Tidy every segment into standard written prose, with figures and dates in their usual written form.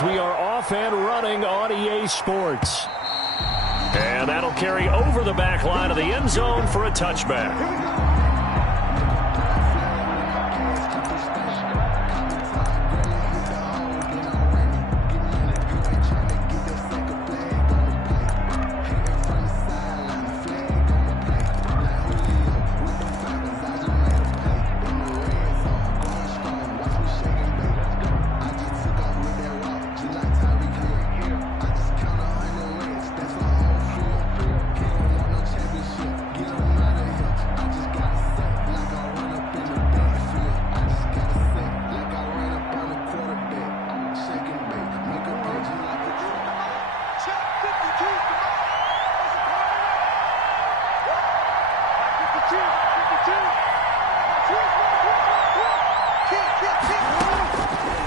as we are off and running on EA Sports. And that'll carry over the back line of the end zone for a touchback.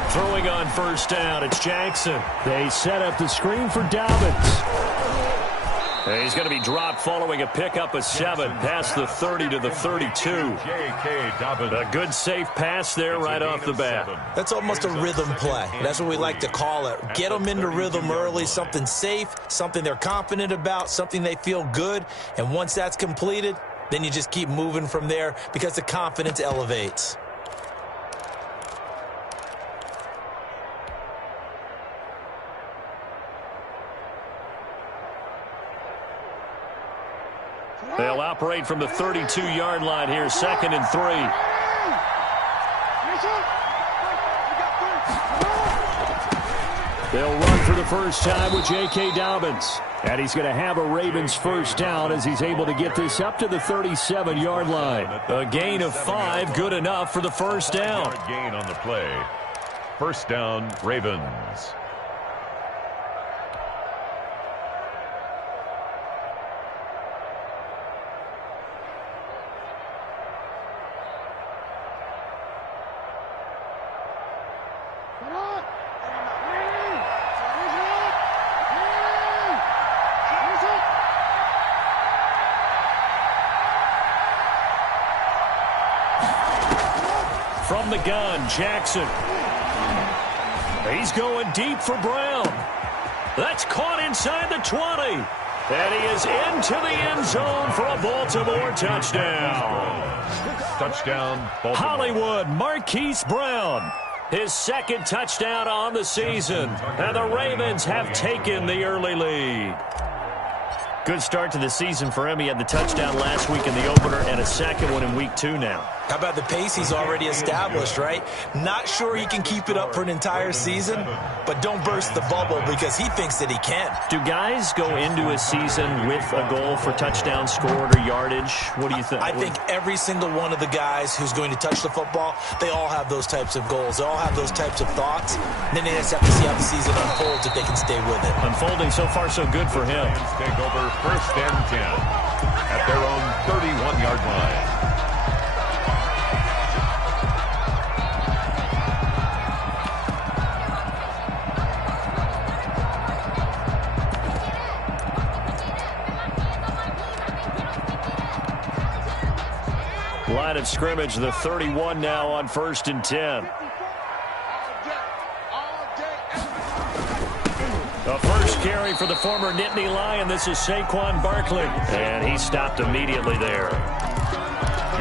Throwing on first down, it's Jackson. They set up the screen for Dobbins. He's going to be dropped following a pickup of 7 past the 30 to the 32. A good safe pass there right off the bat. That's almost a rhythm play. That's what we like to call it. Get them into rhythm early, something safe, something they're confident about, something they feel good. And once that's completed, then you just keep moving from there because the confidence elevates. They'll operate from the 32-yard line here, 2nd and 3. They'll run for the first time with J.K. Dobbins. And he's going to have a Ravens first down as he's able to get this up to the 37-yard line. A gain of 5, good enough for the first down. Gain on the play. First down, Ravens. From the gun, Jackson. He's going deep for Brown. That's caught inside the 20. And he is into the end zone for a Baltimore touchdown. Touchdown, Baltimore. Hollywood, Marquise Brown. His 2nd touchdown on the season. And the Ravens have taken the early lead. Good start to the season for him. He had the touchdown last week in the opener and a 2nd one in week 2 now. How about the pace he's already established, right? Not sure he can keep it up for an entire season, but don't burst the bubble because he thinks that he can. Do guys go into a season with a goal for touchdown scored or yardage? What do you think? I think every single one of the guys who's going to touch the football, they all have those types of goals. They all have those types of thoughts. And then they just have to see how the season unfolds if they can stay with it. Unfolding so far so good for him. Take over 1st and 10 at their own 31-yard line. Line of scrimmage, the 31 now on 1st and 10. The first carry for the former Nittany Lion. This is Saquon Barkley. And he stopped immediately there.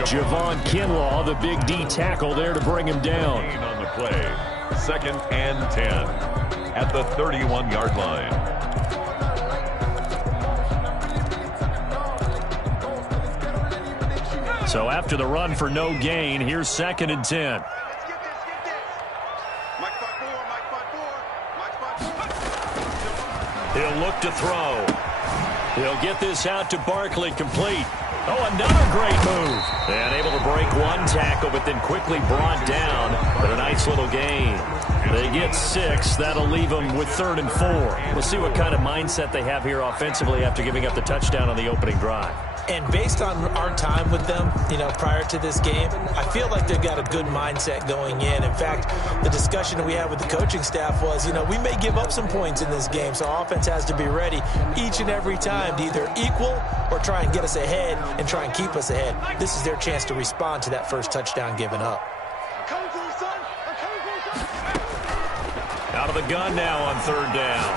Javon Kinlaw, the big D tackle there to bring him down. On the play, 2nd and 10 at the 31-yard line. So after the run for no gain, here's 2nd and 10. He'll look to throw. He'll get this out to Barkley, complete. Oh, another great move. And able to break one tackle, but then quickly brought down. But a nice little gain. They get 6. That'll leave them with 3rd and 4. We'll see what kind of mindset they have here offensively after giving up the touchdown on the opening drive. And based on our time with them, prior to this game, I feel like they've got a good mindset going in. In fact, the discussion that we had with the coaching staff was, we may give up some points in this game, so our offense has to be ready each and every time to either equal or try and get us ahead and try and keep us ahead. This is their chance to respond to that first touchdown given up. Out of the gun now on third down.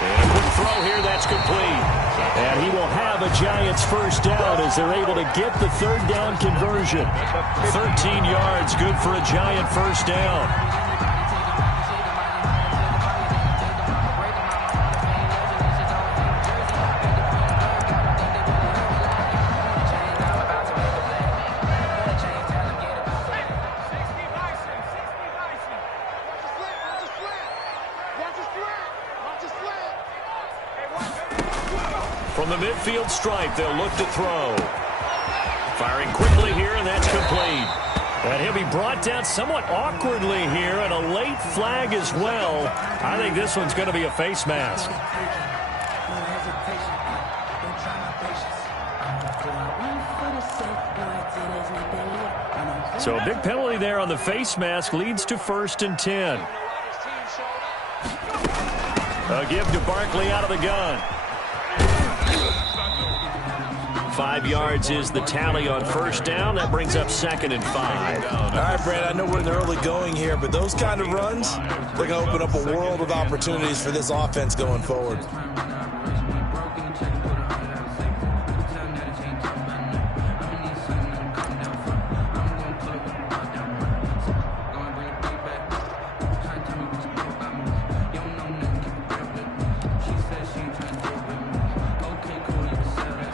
And a quick throw here, that's complete. And he will have a Giants first down as they're able to get the third down conversion. 13 yards, good for a Giant first down. From the midfield stripe, they'll look to throw. Firing quickly here, and that's complete. And he'll be brought down somewhat awkwardly here, and a late flag as well. I think this one's going to be a face mask. So a big penalty there on the face mask leads to 1st and 10. A give to Barkley out of the gun. 5 yards is the tally on first down. That brings up 2nd and 5. All right, Brad, I know we're in the early going here, but those kind of runs, they're going to open up a world of opportunities for this offense going forward.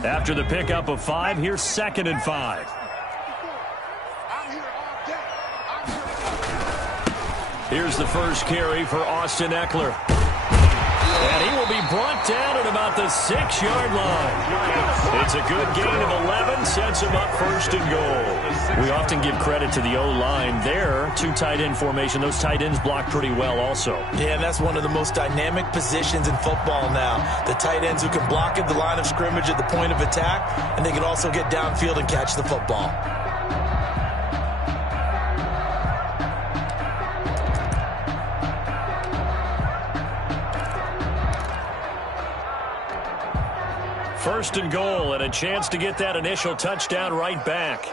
After the pickup of 5, here's 2nd and 5. Here's the first carry for Austin Eckler. And he will be brought down at about the 6-yard line. It's a good gain of 11, sets him up 1st and goal. We often give credit to the O-line there. 2 tight end formation. Those tight ends block pretty well also. Yeah, and that's one of the most dynamic positions in football now. The tight ends who can block at the line of scrimmage at the point of attack, and they can also get downfield and catch the football. First and goal, and a chance to get that initial touchdown right back.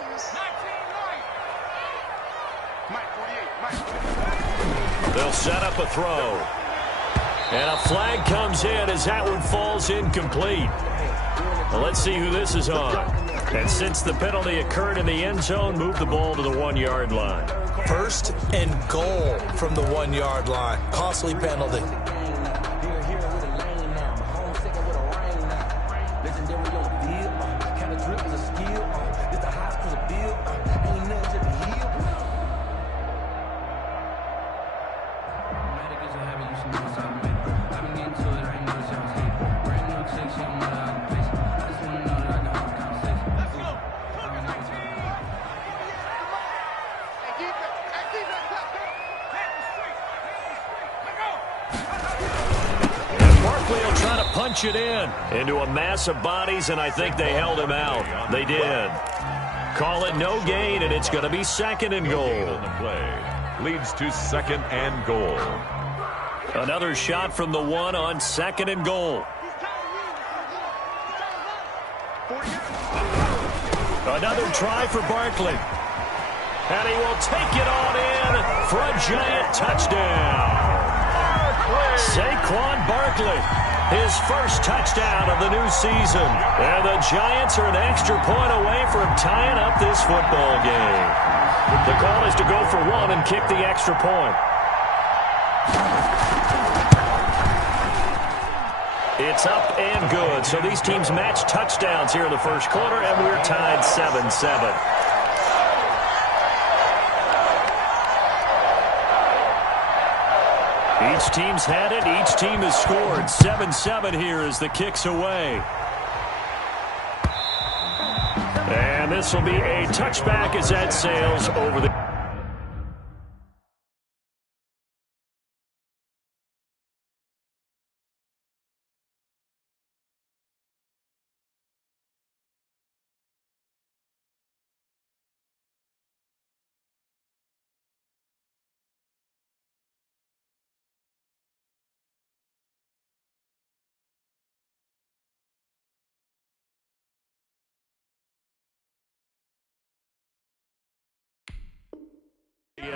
They'll set up a throw. And a flag comes in as that one falls incomplete. Well, let's see who this is on. And since the penalty occurred in the end zone, move the ball to the 1-yard line. 1st and goal from the 1-yard line. Costly penalty. Punch it into a mass of bodies, and I think they held him out. They did. Call it no gain, and it's going to be 2nd and goal. Leads to 2nd and goal. Another shot from the 1 on 2nd and goal. Another try for Barkley. And he will take it on in for a Giant touchdown. Saquon Barkley. His first touchdown of the new season. And the Giants are an extra point away from tying up this football game. The call is to go for 1 and kick the extra point. It's up and good. So these teams match touchdowns here in the first quarter, and we're tied 7-7. Each team's had it. Each team has scored. 7-7 here as the kick's away. And this will be a touchback as that sails over the...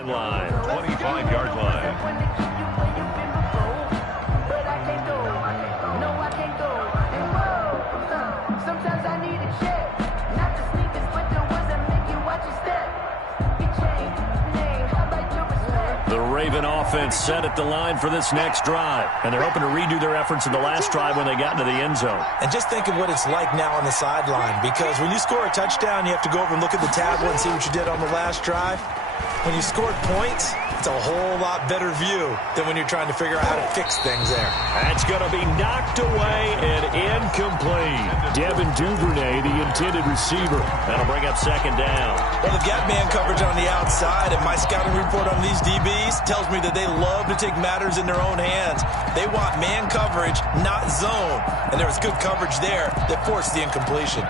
line, 25-yard line. Raven offense set at the line for this next drive. And they're hoping to redo their efforts in the last drive when they got into the end zone. And just think of what it's like now on the sideline, because when you score a touchdown, you have to go over and look at the tablet and see what you did on the last drive. When you scored points, it's a whole lot better view than when you're trying to figure out how to fix things there. That's going to be knocked away and incomplete. Devin Duvernay, the intended receiver. That'll bring up second down. Well, they've got man coverage on the outside, and my scouting report on these DBs tells me that they love to take matters in their own hands. They want man coverage, not zone. And there was good coverage there that forced the incompletion.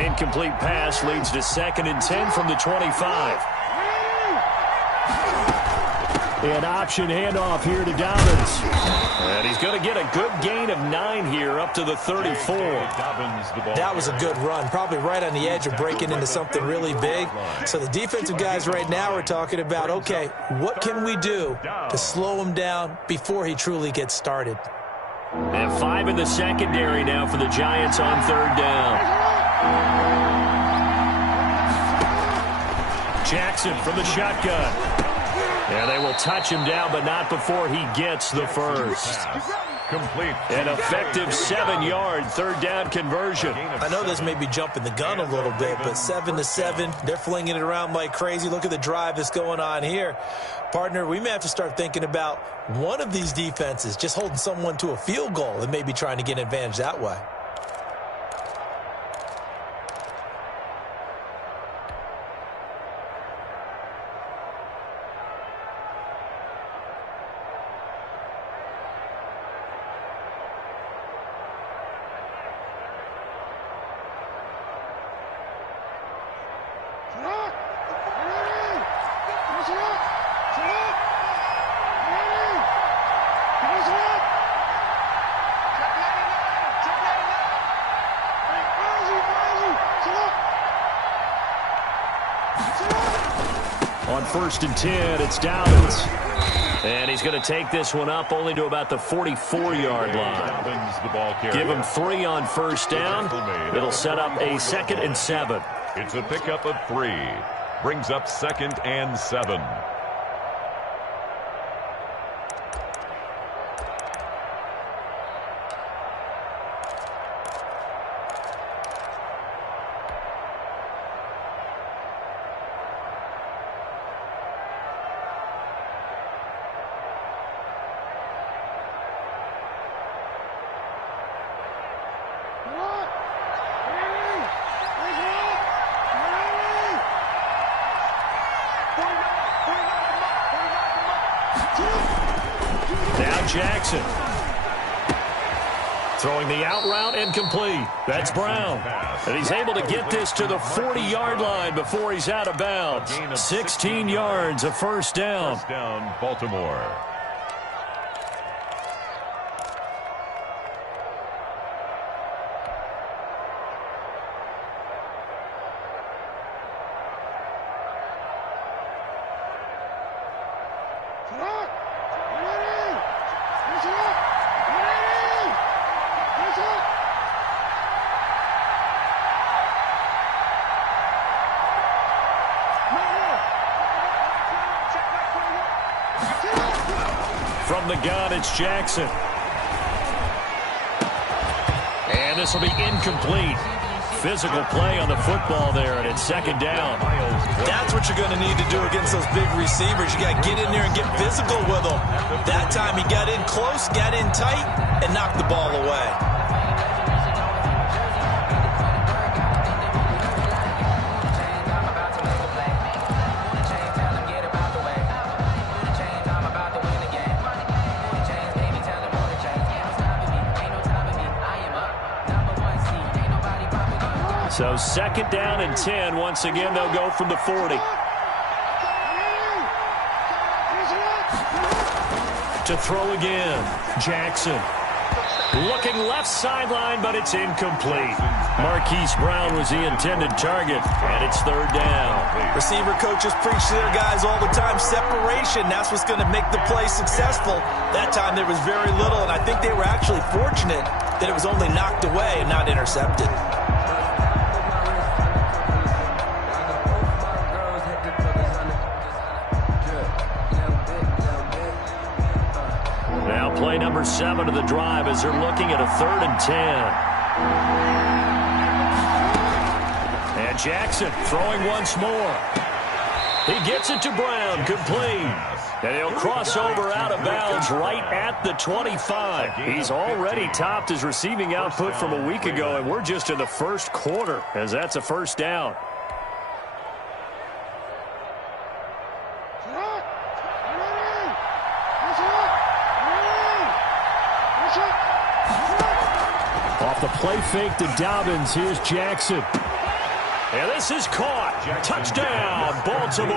Incomplete pass leads to 2nd and 10 from the 25. An option handoff here to Dobbins. And he's going to get a good gain of 9 here up to the 34. That was a good run, probably right on the edge of breaking into something really big. So the defensive guys right now are talking about, okay, what can we do to slow him down before he truly gets started? And 5 in the secondary now for the Giants on 3rd down. Jackson from the shotgun. And they will touch him down, but not before he gets the first. Complete. An effective 7-yard 3rd down conversion. I know this may be jumping the gun a little bit, but 7-7, they're flinging it around like crazy. Look at the drive that's going on here. Partner, we may have to start thinking about one of these defenses just holding someone to a field goal and maybe trying to get an advantage that way. On 1st and 10, it's Dobbins. And he's going to take this one up only to about the 44-yard line. Give him 3 on 1st down. It'll set up a 2nd and 7. It's a pickup of 3. Brings up 2nd and 7. Now Jackson. Throwing the out route incomplete. That's Brown. And he's able to get this to the 40-yard line before he's out of bounds. 16 yards, a 1st down. 1st down, Baltimore. From the gun, it's Jackson. And this will be incomplete. Physical play on the football there, and it's 2nd down. That's what you're going to need to do against those big receivers. You got to get in there and get physical with them. That time he got in close, got in tight, and knocked the ball away. So 2nd down and 10. Once again, they'll go from the 40. To throw again, Jackson. Looking left sideline, but it's incomplete. Marquise Brown was the intended target, and it's third down. Receiver coaches preach to their guys all the time. Separation, that's what's going to make the play successful. That time there was very little, and I think they were actually fortunate that it was only knocked away and not intercepted. Now play number 7 of the drive as they're looking at a 3rd and 10. And Jackson throwing once more. He gets it to Brown, complete. And he'll cross over out of bounds right at the 25. He's already topped his receiving output from a week ago, and we're just in the first quarter as that's a first down. Off the play fake to Dobbins, here's Jackson. And this is caught. Touchdown, Baltimore.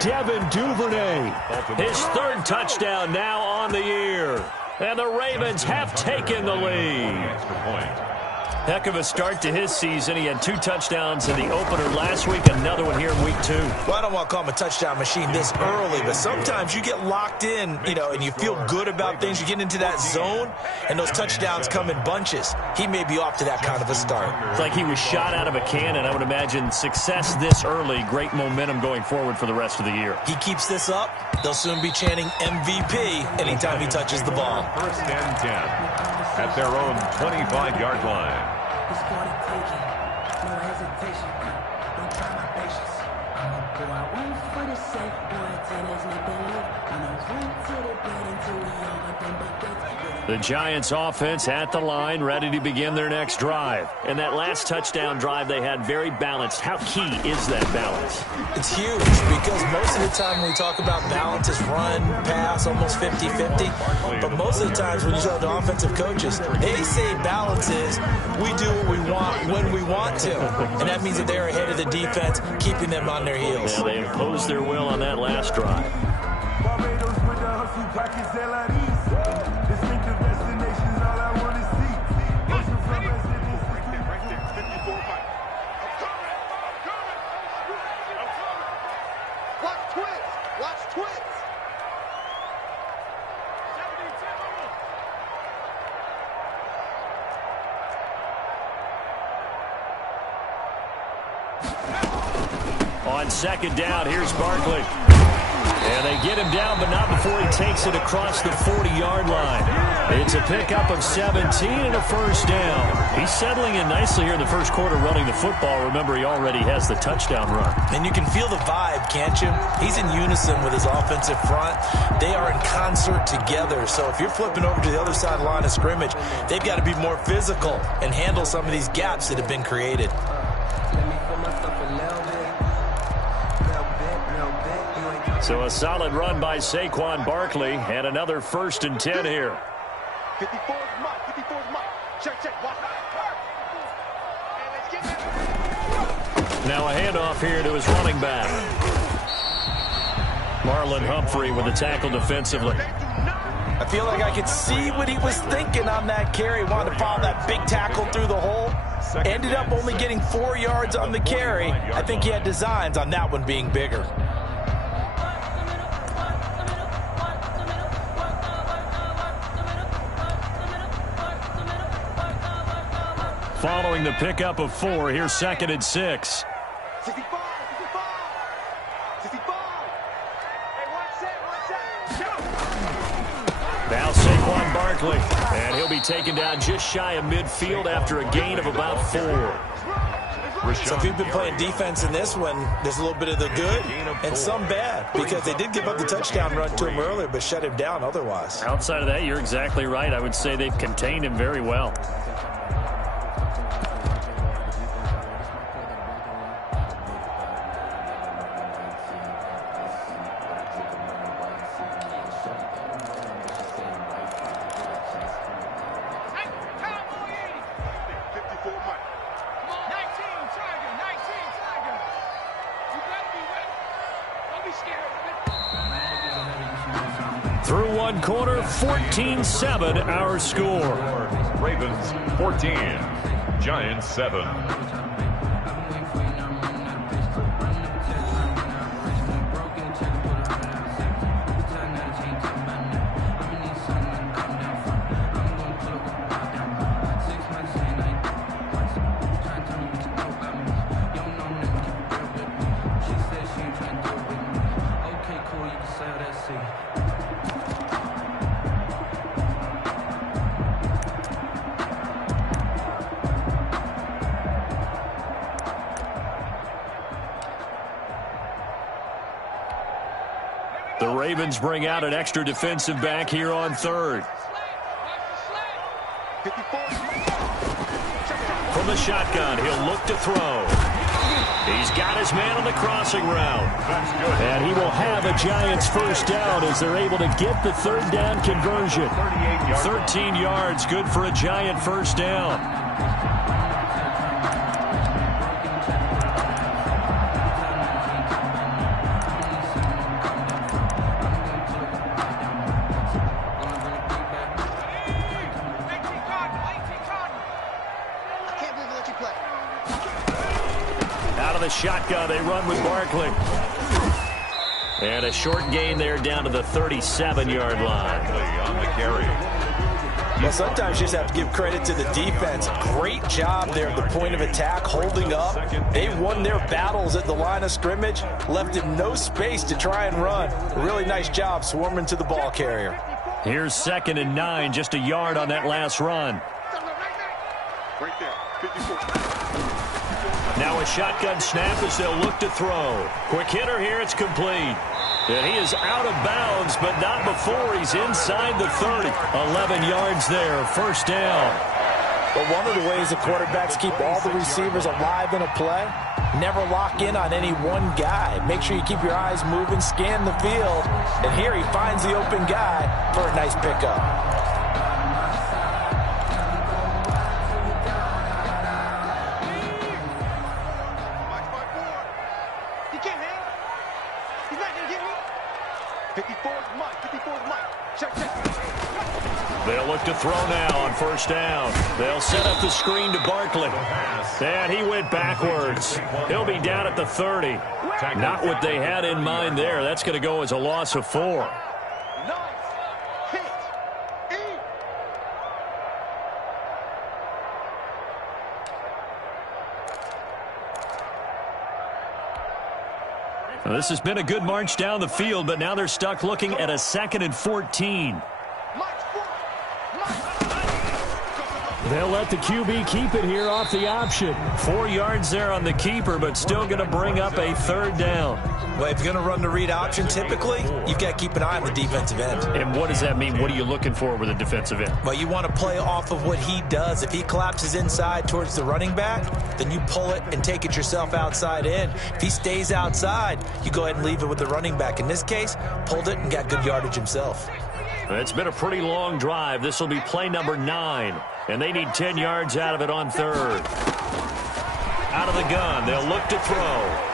Devin Duvernay. His 3rd touchdown now on the year. And the Ravens have taken the lead. Heck of a start to his season. He had 2 touchdowns in the opener last week, another one here in week 2. Well, I don't want to call him a touchdown machine this early, but sometimes you get locked in, and you feel good about things. You get into that zone, and those touchdowns come in bunches. He may be off to that kind of a start. It's like he was shot out of a cannon. I would imagine success this early, great momentum going forward for the rest of the year. He keeps this up, they'll soon be chanting MVP anytime he touches the ball. 1st and 10 at their own 25-yard line. It's for the taking, no hesitation. Don't try my patience. I'ma go out one for the sake, boy, till there's nothing left. I'ma run to the bed until we all got them buckets. The Giants offense at the line, ready to begin their next drive. And that last touchdown drive they had very balanced. How key is that balance? It's huge because most of the time when we talk about balance, it's run, pass, almost 50-50. But most of the times when you talk to offensive coaches, they say balance is we do what we want when we want to. And that means that they're ahead of the defense, keeping them on their heels. Yeah, they imposed their will on that last drive. On 2nd down, here's Barkley. And they get him down, but not before he takes it across the 40-yard line. It's a pickup of 17 and a first down. He's settling in nicely here in the first quarter running the football. Remember, he already has the touchdown run. And you can feel the vibe, can't you? He's in unison with his offensive front. They are in concert together. So if you're flipping over to the other side of the line of scrimmage, they've got to be more physical and handle some of these gaps that have been created. So a solid run by Saquon Barkley and another 1st and 10 here. 54 is Mike. 54 is Mike. Check. Watch that. Now a handoff here to his running back. Marlon Humphrey with the tackle defensively. I feel like I could see what he was thinking on that carry. Wanted to follow that big tackle through the hole. Ended up only getting 4 yards on the carry. I think he had designs on that one being bigger. Following the pickup of 4, here's 2nd and 6. 65. Now Saquon Barkley, and he'll be taken down just shy of midfield after a gain of about 4. So if you've been playing defense in this one, there's a little bit of the good and some bad, because they did give up the touchdown run to him earlier but shut him down otherwise. Outside of that, you're exactly right. I would say they've contained him very well. Through one quarter, 14-7 our score. Ravens 14, Giants 7. The Ravens bring out an extra defensive back here on third. From the shotgun, he'll look to throw. He's got his man on the crossing route. And he will have a Giants first down as they're able to get the third down conversion. 13 yards, good for a Giant first down. Shotgun, they run with Barkley. And a short gain there down to the 37-yard line. On the carry. Well, sometimes you just have to give credit to the defense. Great job there at the point of attack, holding up. They won their battles at the line of scrimmage, left him no space to try and run. A really nice job swarming to the ball carrier. Here's 2nd and 9, just a yard on that last run. Right there, 54. Now a shotgun snap as they'll look to throw. Quick hitter here, it's complete. And he is out of bounds, but not before he's inside the 30. 11 yards there, first down. But one of the ways the quarterbacks keep all the receivers alive in a play, never lock in on any one guy. Make sure you keep your eyes moving, scan the field. And here he finds the open guy for a nice pickup. They'll look to throw now on first down. They'll set up the screen to Barkley. And he went backwards. He'll be down at the 30. Not what they had in mind there. That's going to go as a loss of 4. Now, this has been a good march down the field, but now they're stuck looking at a 2nd and 14. They'll let the QB keep it here off the option. 4 yards there on the keeper, but still going to bring up a third down. Well, if you're going to run the read option, typically, you've got to keep an eye on the defensive end. And what does that mean? What are you looking for with a defensive end? Well, you want to play off of what he does. If he collapses inside towards the running back, then you pull it and take it yourself outside in. If he stays outside, you go ahead and leave it with the running back. In this case, pulled it and got good yardage himself. It's been a pretty long drive. This will be play number 9. And they need 10 yards out of it on third. Out of the gun, they'll look to throw.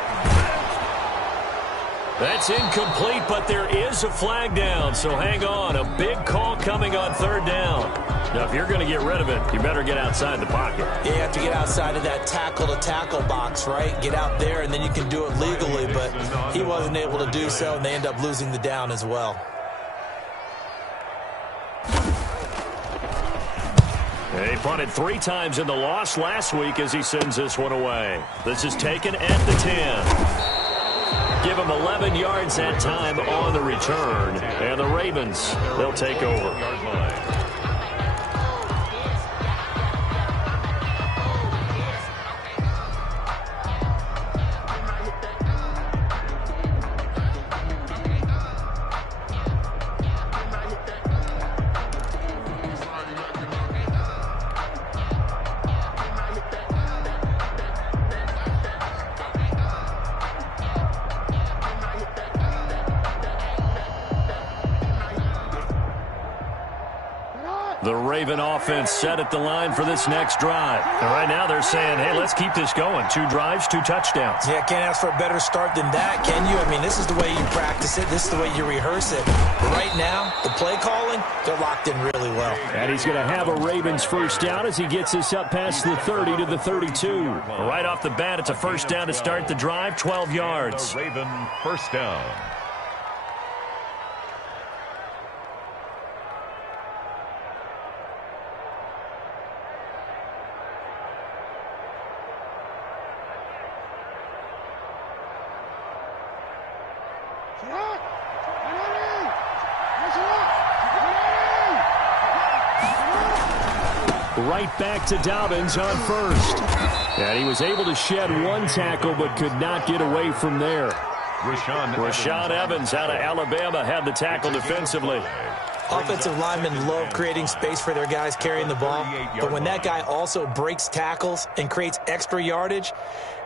That's incomplete, but there is a flag down, so hang on. A big call coming on third down. Now, if you're going to get rid of it, you better get outside the pocket. Yeah, you have to get outside of that tackle-to-tackle box, right? Get out there, and then you can do it legally, but he wasn't able to do so, and they end up losing the down as well. He punted 3 times in the loss last week as he sends this one away. This is taken at the 10. Give him 11 yards that time on the return. And the Ravens, they'll take over. The Raven offense set at the line for this next drive. And right now they're saying, hey, let's keep this going. 2 drives, 2 touchdowns. Yeah, can't ask for a better start than that, can you? I mean, this is the way you practice it. This is the way you rehearse it. But right now, the play calling, they're locked in really well. And he's going to have a Ravens first down as he gets this up past the 30 to the 32. Right off the bat, it's a first down to start the drive, 12 yards. The Raven first down. Right back to Dobbins on first. And he was able to shed 1 tackle but could not get away from there. Rashaan Evans out of Alabama had the tackle defensively. Offensive linemen love creating space for their guys carrying the ball, but when that guy also breaks tackles and creates extra yardage,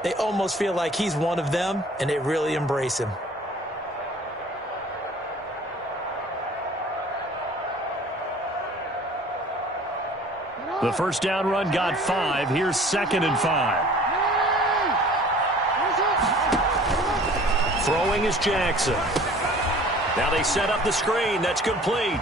they almost feel like he's one of them, and they really embrace him. The first down run got 5. Here's 2nd and 5. Throwing is Jackson. Now they set up the screen. That's complete.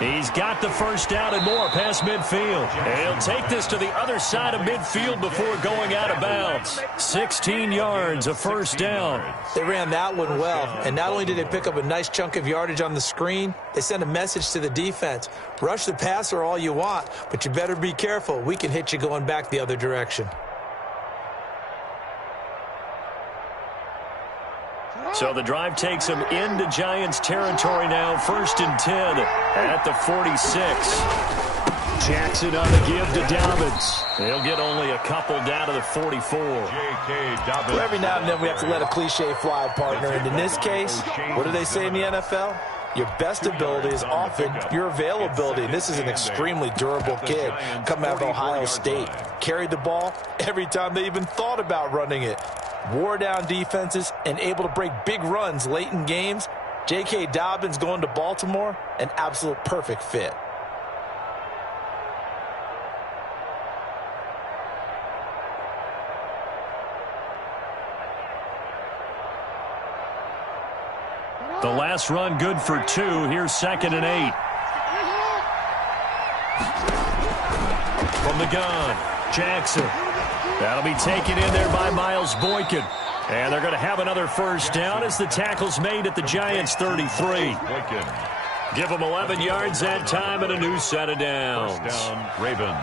He's got the first down and more past midfield. And he'll take this to the other side of midfield before going out of bounds. 16 yards, a first down. They ran that one well, and not only did they pick up a nice chunk of yardage on the screen, they sent a message to the defense. Rush the passer all you want, but you better be careful. We can hit you going back the other direction. So the drive takes him into Giants territory now. 1st and 10 at the 46. Jackson on the give to Dobbins. He'll get only a couple down to the 44. Well, every now and then we have to let a cliche fly, partner. And in this case, what do they say in the NFL? Your best ability is often your availability. And this is an extremely durable kid coming out of Ohio State. Carried the ball every time they even thought about running it. Wore down defenses and able to break big runs late in games. J.K. Dobbins going to Baltimore, an absolute perfect fit. The last run good for 2. Here's 2nd and 8. From the gun, Jackson. That'll be taken in there by Miles Boykin. And they're going to have another first down as the tackle's made at the Giants' 33. Give them 11 yards that time and a new set of downs. First down, Ravens.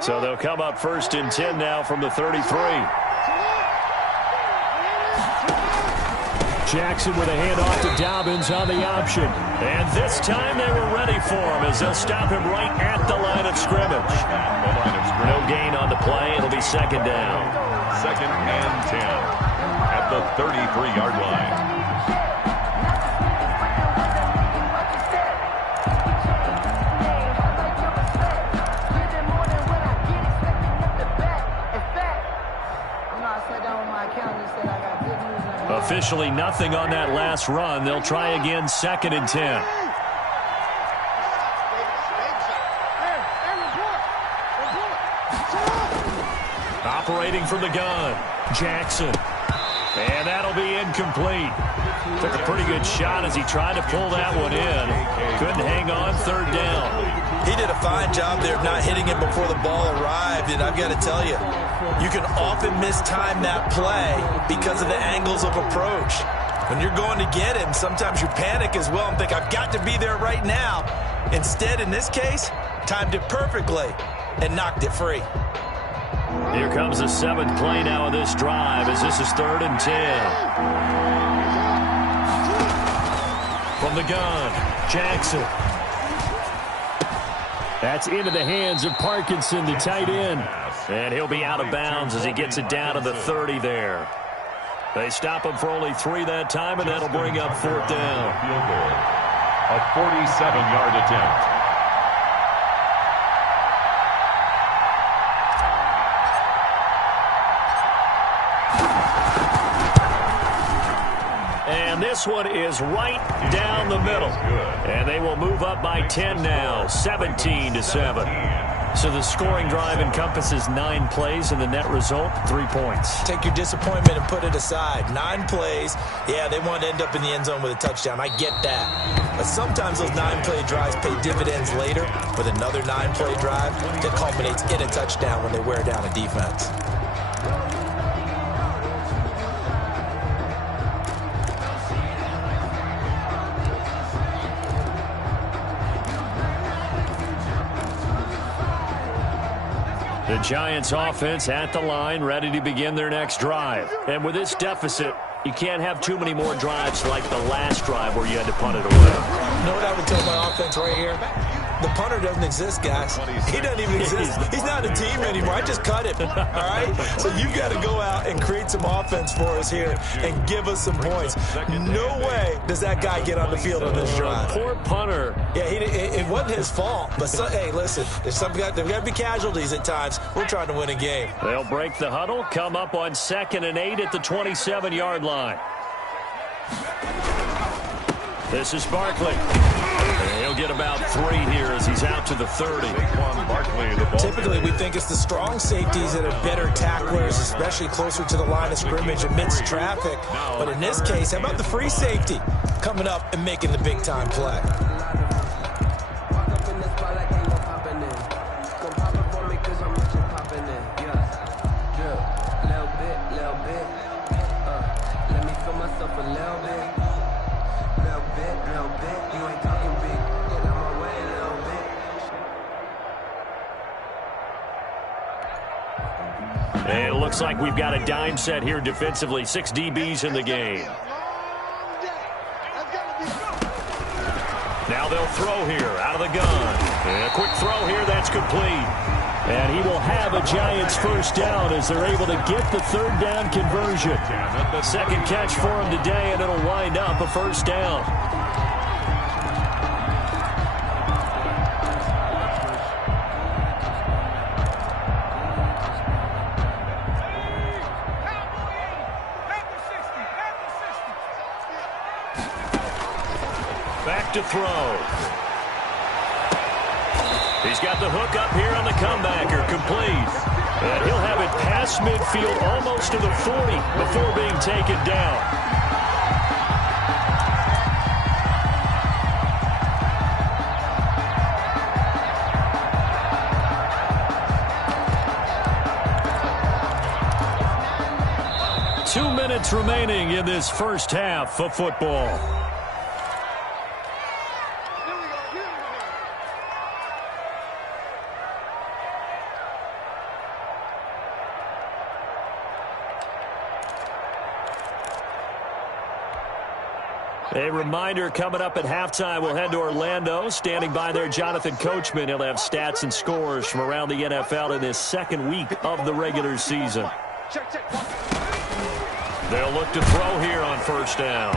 So they'll come up 1st and 10 now from the 33. Jackson with a handoff to Dobbins on the option. And this time they were ready for him as they'll stop him right at the line of scrimmage. No gain on the play. It'll be 2nd down. 2nd and 10 at the 33-yard line. Officially nothing on that last run. They'll try again 2nd and 10. Operating from the gun, Jackson. And that'll be incomplete. Took a pretty good shot as he tried to pull that one in. Couldn't hang on. 3rd down. He did a fine job there of not hitting it before the ball arrived, and I've got to tell you, you can often mistime that play because of the angles of approach. When you're going to get him, sometimes you panic as well and think, I've got to be there right now. Instead, in this case, timed it perfectly and knocked it free. Here comes the 7th play now of this drive as this is 3rd and 10. From the gun, Jackson. That's into the hands of Parkinson, the tight end. And he'll be out of bounds as he gets it down to the 30 there. They stop him for only 3 that time, and that'll bring up 4th down. Field goal. A 47-yard attempt. And this one is right down the middle. And they will move up by 10 now, 17-7. So the scoring drive encompasses 9 plays, and the net result, 3 points. Take your disappointment and put it aside. 9 plays. Yeah, they want to end up in the end zone with a touchdown. I get that. But sometimes those 9-play drives pay dividends later with another 9-play drive that culminates in a touchdown when they wear down a defense. The Giants offense at the line, ready to begin their next drive. And with this deficit, you can't have too many more drives like the last drive where you had to punt it away. You know what I would tell my offense right here? The punter doesn't exist, guys. He doesn't even exist. He's not a team anymore. I just cut him, all right? So you got to go out and create some offense for us here and give us some points. No way does that guy get on the field on this drive. Poor punter. Yeah, it wasn't his fault. But, hey, listen, there's got to be casualties at times. We're trying to win a game. They'll break the huddle, come up on 2nd and 8 at the 27-yard line. This is Barkley. He'll get about 3 here as he's out to the 30. Typically, we think it's the strong safeties that are better tacklers, especially closer to the line of scrimmage amidst traffic. But in this case, how about the free safety coming up and making the big-time play? And it looks like we've got a dime set here defensively. 6 DBs in the game. Now they'll throw here out of the gun. And a quick throw here, that's complete. And he will have a Giants first down as they're able to get the 3rd down conversion. Second catch for him today, and it'll wind up a first down. To throw. He's got the hook up here on the comebacker, complete. And he'll have it past midfield almost to the 40 before being taken down. Two minutes remaining in this first half of football. A reminder, coming up at halftime, we'll head to Orlando. Standing by there, Jonathan Coachman. He'll have stats and scores from around the NFL in this 2nd week of the regular season. They'll look to throw here on first down.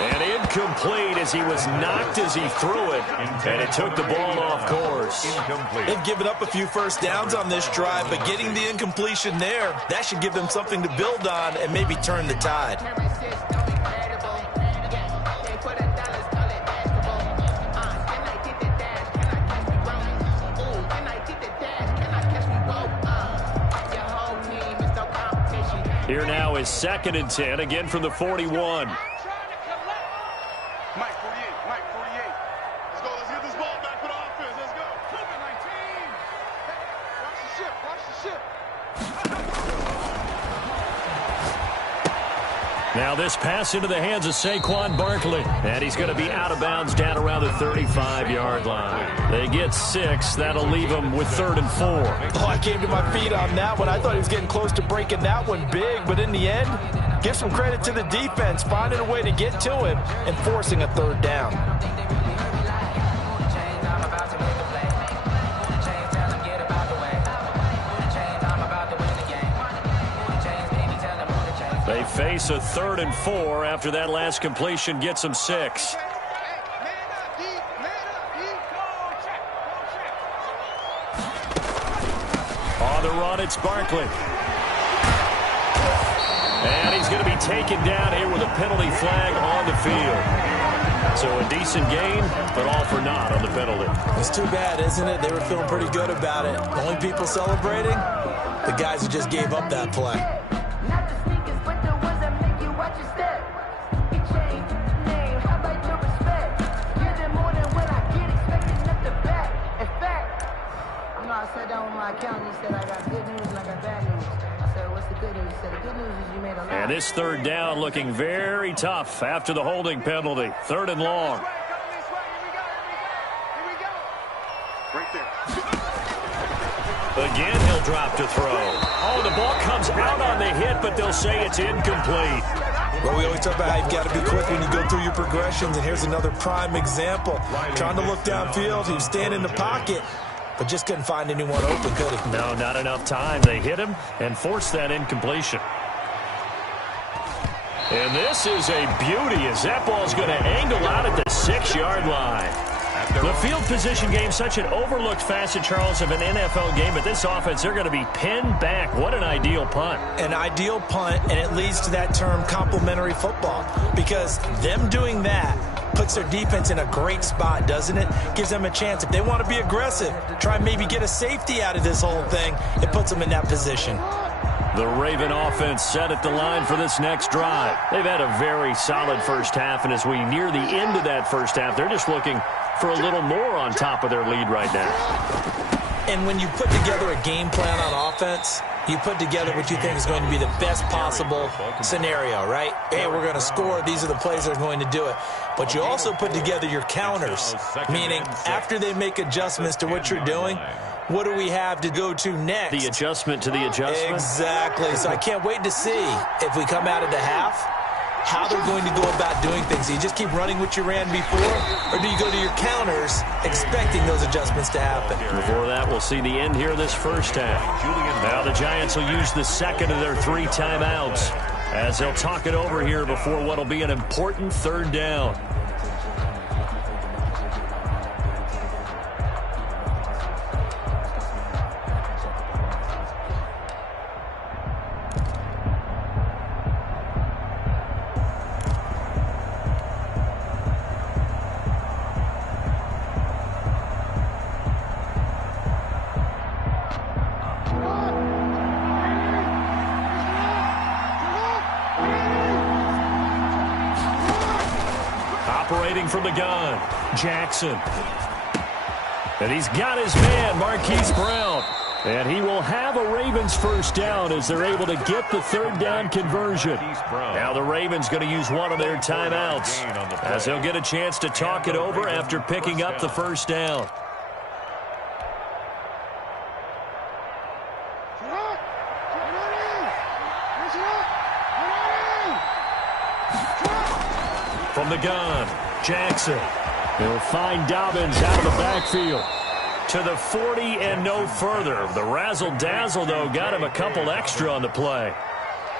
And incomplete as he was knocked as he threw it. And it took the ball off course. They've given up a few first downs on this drive, but getting the incompletion there, that should give them something to build on and maybe turn the tide. Here now is 2nd and 10, again from the 41. Mike 48, Mike 48. Let's go, let's get this ball back for the offense. Let's go. 19. Watch the ship, watch the ship. Now this pass into the hands of Saquon Barkley. And he's going to be out of bounds down around the 35-yard line. They get 6. That'll leave them with 3rd and 4. Oh, I came to my feet on that one. I thought he was getting close to breaking that one big. But in the end, give some credit to the defense, finding a way to get to him and forcing a 3rd down. They face a 3rd and 4 after that last completion gets them 6. On the run, it's Barkley. And he's going to be taken down here with a penalty flag on the field. So a decent game, but all for naught on the penalty. It's too bad, isn't it? They were feeling pretty good about it. Only people celebrating, the guys who just gave up that play. Not the sneakers, but the ones that make you watch your step. You change the name, how about your respect? Give them more than what I get, expecting nothing back. In fact, I sat down with my accountant, he said I got good news and I got bad news. I said, what's the good news? He said, the good news is you made a lot. And this 3rd down looking very tough after the holding penalty. 3rd and long. Right there. Again, he'll drop to throw. Oh, the ball comes out on the hit, but they'll say it's incomplete. Well, we always talk about how you've got to be quick when you go through your progressions, and here's another prime example. Trying to look downfield, he was standing in the pocket, but just couldn't find anyone open, could he? No, not enough time. They hit him and forced that incompletion. And this is a beauty as that ball's going to angle out at the 6-yard line. The field position game, such an overlooked facet, Charles, of an NFL game, but this offense, they're going to be pinned back. What an ideal punt. An ideal punt, and it leads to that term complementary football, because them doing that puts their defense in a great spot, doesn't it? Gives them a chance. If they want to be aggressive, try and maybe get a safety out of this whole thing, it puts them in that position. The Raven offense set at the line for this next drive. They've had a very solid first half, and as we near the end of that first half, they're just looking for a little more on top of their lead right now. And when you put together a game plan on offense, you put together what you think is going to be the best possible scenario, right? Hey, we're going to score. These are the plays that are going to do it. But you also put together your counters, meaning after they make adjustments to what you're doing, what do we have to go to next? The adjustment to the adjustment? Exactly. So I can't wait to see if we come out of the half, how they're going to go about doing things. Do you just keep running what you ran before, or do you go to your counters expecting those adjustments to happen? Before that, we'll see the end here of this first half. Now the Giants will use the second of their 3 timeouts as they'll talk it over here before what will be an important 3rd down. Operating from the gun, Jackson. And he's got his man, Marquise Brown. And he will have a Ravens first down as they're able to get the 3rd down conversion. Now the Ravens going to use one of their timeouts as they'll get a chance to talk it over after picking up the first down. From the gun, Jackson. He'll find Dobbins out of the backfield. To the 40 and no further. The razzle-dazzle, though, got him a couple extra on the play.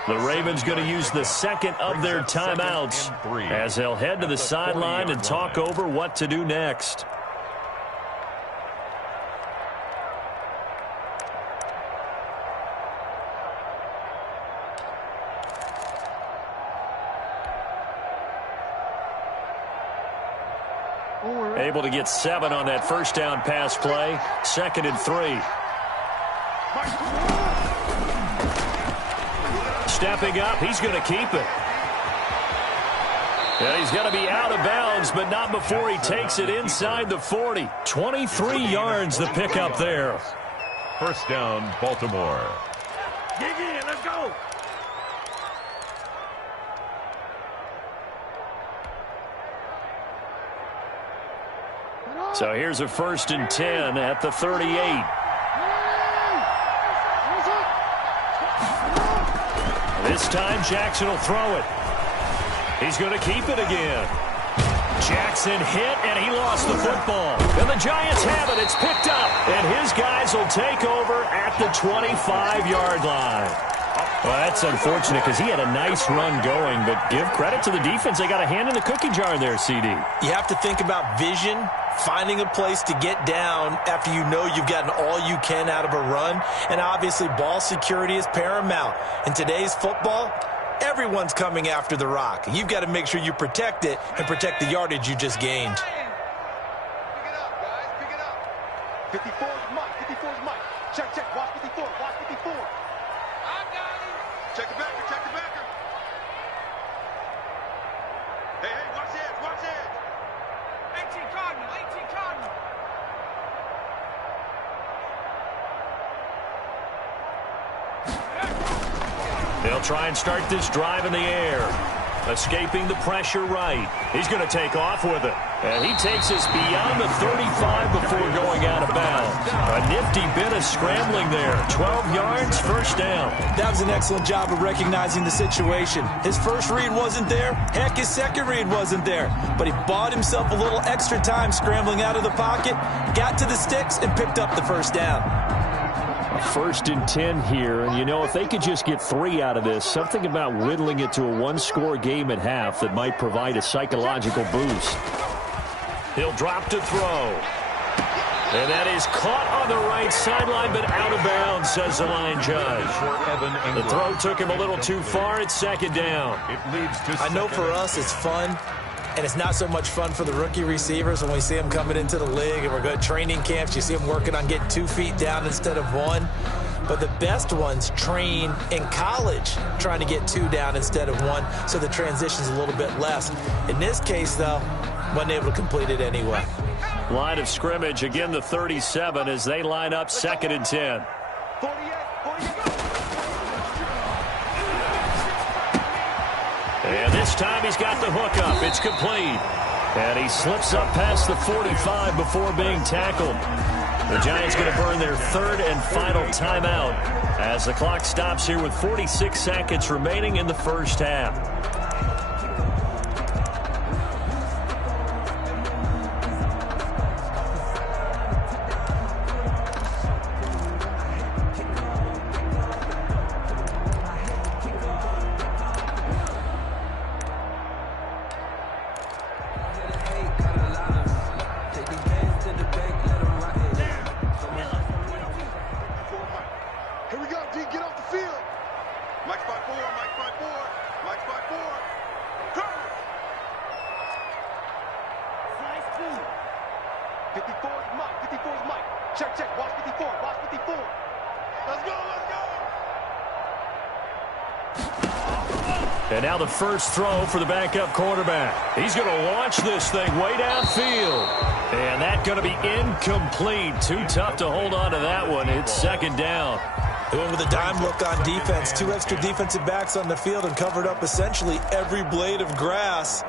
The Ravens going to use the second of their timeouts as they'll head to the sideline and talk over what to do next. Able to get 7 on that first down pass play. 2nd and 3. Stepping up, he's going to keep it. And he's going to be out of bounds, but not before he takes it inside the 40. 23 yards the pickup there. First down, Baltimore. Dig in, let's go. So here's a 1st and 10 at the 38. This time Jackson will throw it. He's going to keep it again. Jackson hit, and he lost the football. And the Giants have it. It's picked up, and his guys will take over at the 25-yard line. Well, that's unfortunate because he had a nice run going, but give credit to the defense. They got a hand in the cookie jar there, CD. You have to think about vision, finding a place to get down after you know you've gotten all you can out of a run, and obviously ball security is paramount. In today's football, everyone's coming after the rock. You've got to make sure you protect it and protect the yardage you just gained. Pick it up, guys. Pick it up. 54 is Mike. 54 is Mike. Check, check. Watch 54. Watch 54. I got it. Check the backer. Check the backer. Hey, hey, watch the edge. Watch the edge. 18 Cardinal. 18 Cardinal. They'll try and start this drive in the air. Escaping the pressure right. He's going to take off with it. And he takes us beyond the 35 before going out of bounds. A nifty bit of scrambling there. 12 yards, first down. That was an excellent job of recognizing the situation. His first read wasn't there. Heck, his second read wasn't there. But he bought himself a little extra time scrambling out of the pocket, got to the sticks, and picked up the first down. 1st and 10 here, and you know, if they could just get 3 out of this, something about whittling it to a one-score game at half that might provide a psychological boost. He'll drop to throw. And that is caught on the right sideline, but out of bounds, says the line judge. The throw took him a little too far. It's 2nd down. It leads to I know for us it's fun, and it's not so much fun for the rookie receivers when we see them coming into the league and we're going to training camps. You see them working on getting 2 feet down instead of 1. But the best ones train in college trying to get 2 down instead of 1, so the transition's a little bit less. In this case, though, wasn't able to complete it anyway. Line of scrimmage, again the 37 as they line up 2nd and 10. 48. And this time he's got the hook up. It's complete. And he slips up past the 45 before being tackled. The Giants going to burn their 3rd and final timeout as the clock stops here with 46 seconds remaining in the first half. Here we go, D. Get off the field. Mike's by 4. Mike's by 4. Mike's by 4. Cover. 54 is Mike. 54 is Mike. Check, check. Watch 54. Watch 54. Let's go. Let's go. And now the first throw for the backup quarterback. He's going to launch this thing way downfield. And that's going to be incomplete. Too tough to hold on to that one. It's 2nd down. They went with a dime look on defense. 2 extra defensive backs on the field and covered up essentially every blade of grass.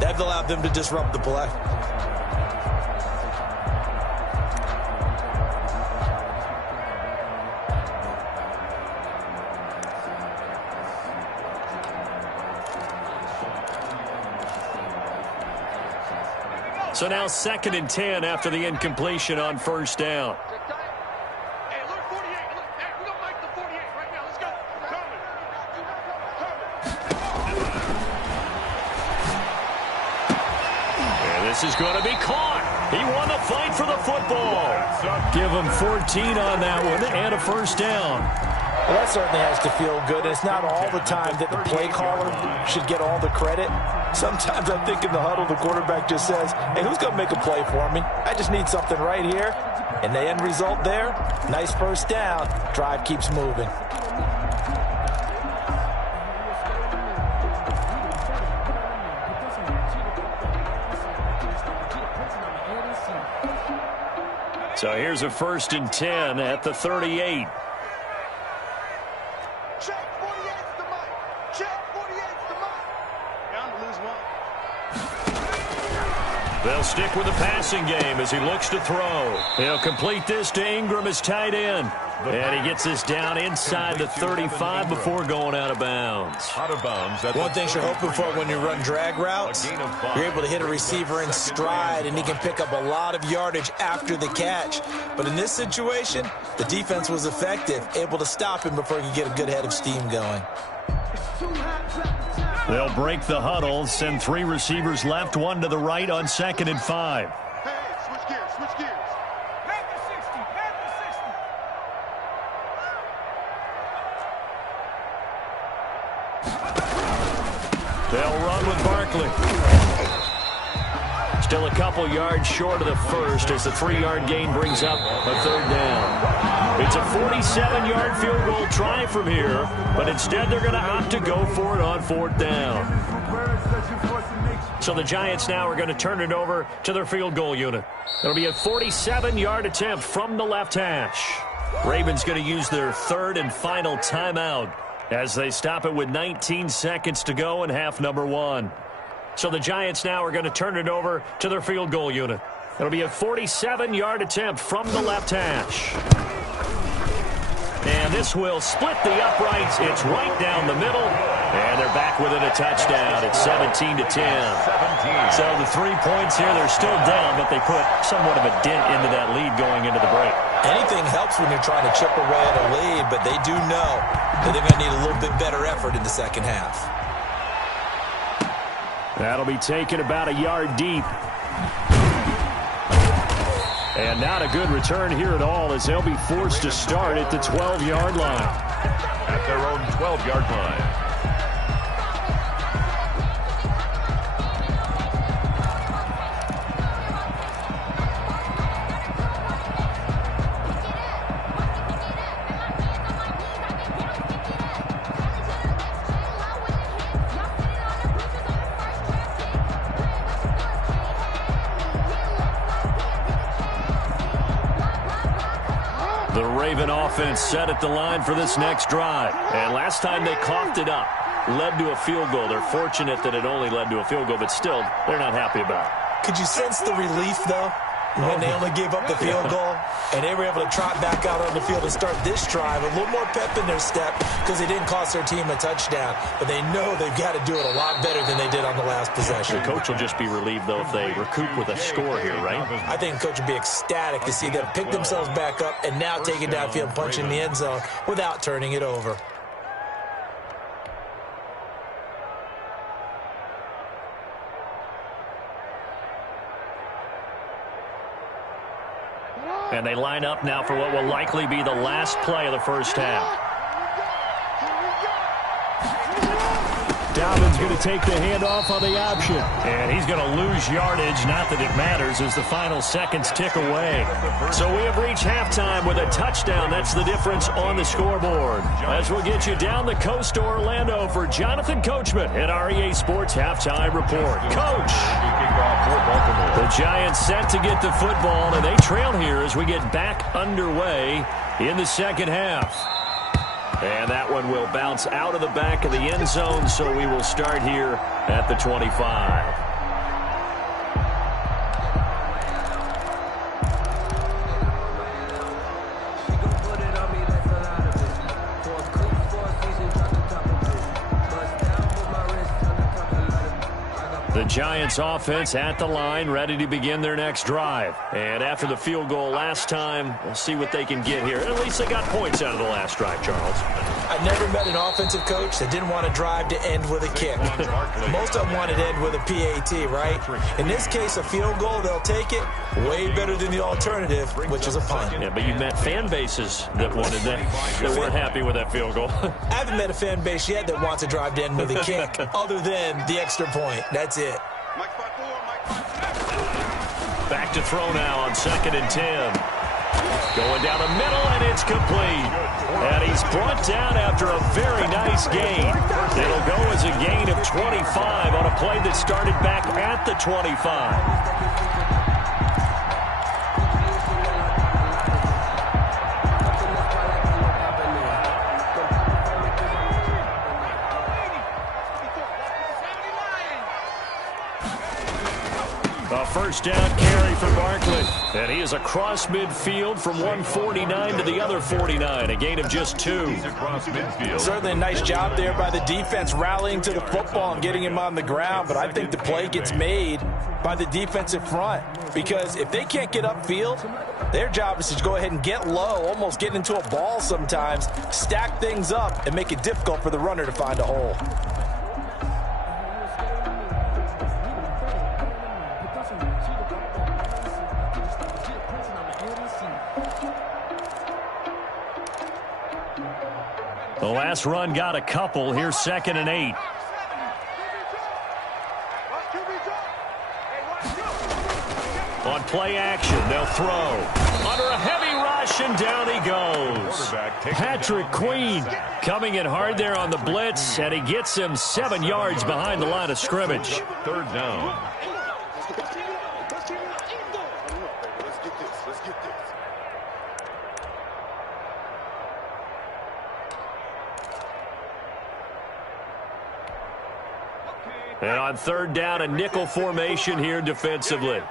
That allowed them to disrupt the play. So now 2nd and 10 after the incompletion on first down. Hey, look, 48. Look, hey, we're going to make the 48 right now. Let's go. And this is going to be caught. He won the fight for the football. Give him 14 on that one and a first down. Well, that certainly has to feel good. And it's not all the time that the play caller should get all the credit. Sometimes I think in the huddle, the quarterback just says, hey, who's going to make a play for me? I just need something right here. And the end result there, nice first down. Drive keeps moving. So here's a 1st and 10 at the 38. Check 48's the mic. Check 48's the mic. Down to lose 1. They'll stick with the passing game as he looks to throw. He'll complete this to Ingram as tight end. And he gets this down inside the 35 before going out of bounds. One thing you're hoping for when you run drag routes, you're able to hit a receiver in stride, and he can pick up a lot of yardage after the catch. But in this situation, the defense was effective, able to stop him before he could get a good head of steam going. They'll break the huddle, send 3 receivers left, 1 to the right on 2nd and 5. Hey, switch gears, switch gears. Back to 60, back to 60. They'll run with Barkley. Still a couple yards short of the first as the 3-yard gain brings up a 3rd down. It's a 47-yard field goal try from here, but instead they're going to opt to go for it on 4th down. So the Giants now are going to turn it over to their field goal unit. It'll be a 47-yard attempt from the left hash. Ravens going to use their 3rd and final timeout as they stop it with 19 seconds to go in half number 1. So the Giants now are going to turn it over to their field goal unit. It'll be a 47-yard attempt from the left hash. And this will split the uprights. It's right down the middle. And they're back within a touchdown. It's 17-10. So the 3 points here, they're still down, but they put somewhat of a dent into that lead going into the break. Anything helps when you're trying to chip away at a lead, but they do know that they're going to need a little bit better effort in the second half. That'll be taken about a yard deep. And not a good return here at all as they'll be forced to start at the 12-yard line. At their own 12-yard line. The Raven offense set at the line for this next drive. And last time they coughed it up, led to a field goal. They're fortunate that it only led to a field goal, but still, they're not happy about it. Could you sense the relief, though, when they only gave up the field goal? And they were able to trot back out on the field and start this drive. A little more pep in their step because they didn't cost their team a touchdown. But they know they've got to do it a lot better than they did on the last possession. The coach will just be relieved, though, if they recoup with a score here, right? I think the coach will be ecstatic to see them pick themselves back up and now take it downfield and punch in the end zone without turning it over. And they line up now for what will likely be the last play of the first half. Dalvin's going to take the handoff on the option. And he's going to lose yardage. Not that it matters as the final seconds tick away. So we have reached halftime with a touchdown. That's the difference on the scoreboard. As we'll get you down the coast to Orlando for Jonathan Coachman at our EA Sports Halftime Report. Coach! The Giants set to get the football, and they trail here as we get back underway in the second half. And that one will bounce out of the back of the end zone, so we will start here at the 25. The Giants offense at the line, ready to begin their next drive. And after the field goal last time, we'll see what they can get here. At least they got points out of the last drive, Charles. I never met an offensive coach that didn't want to drive to end with a kick. Most of them wanted to end with a PAT, right? In this case, a field goal, they'll take it. Way better than the alternative, which is a punt. Yeah, but you met fan bases that wanted that weren't happy with that field goal. I haven't met a fan base yet that wants to drive to end with a kick, other than the extra point. That's it. Back to throw now on 2nd and 10. Going down the middle, and it's complete. And he's brought down after a very nice gain. It'll go as a gain of 25 on a play that started back at the 25. A first down carry for Barkley. And he is across midfield from 149 to the other 49, a gain of just 2. Certainly a nice job there by the defense rallying to the football and getting him on the ground, but I think the play gets made by the defensive front because if they can't get upfield, their job is to go ahead and get low, almost get into a ball sometimes, stack things up, and make it difficult for the runner to find a hole. The last run got a couple. Here's 2nd and 8. On play action, they'll throw. Under a heavy rush, and down he goes. Patrick Queen coming in hard there on the blitz, and he gets him 7 yards behind the line of scrimmage. 3rd down. And on 3rd down, a nickel formation here defensively.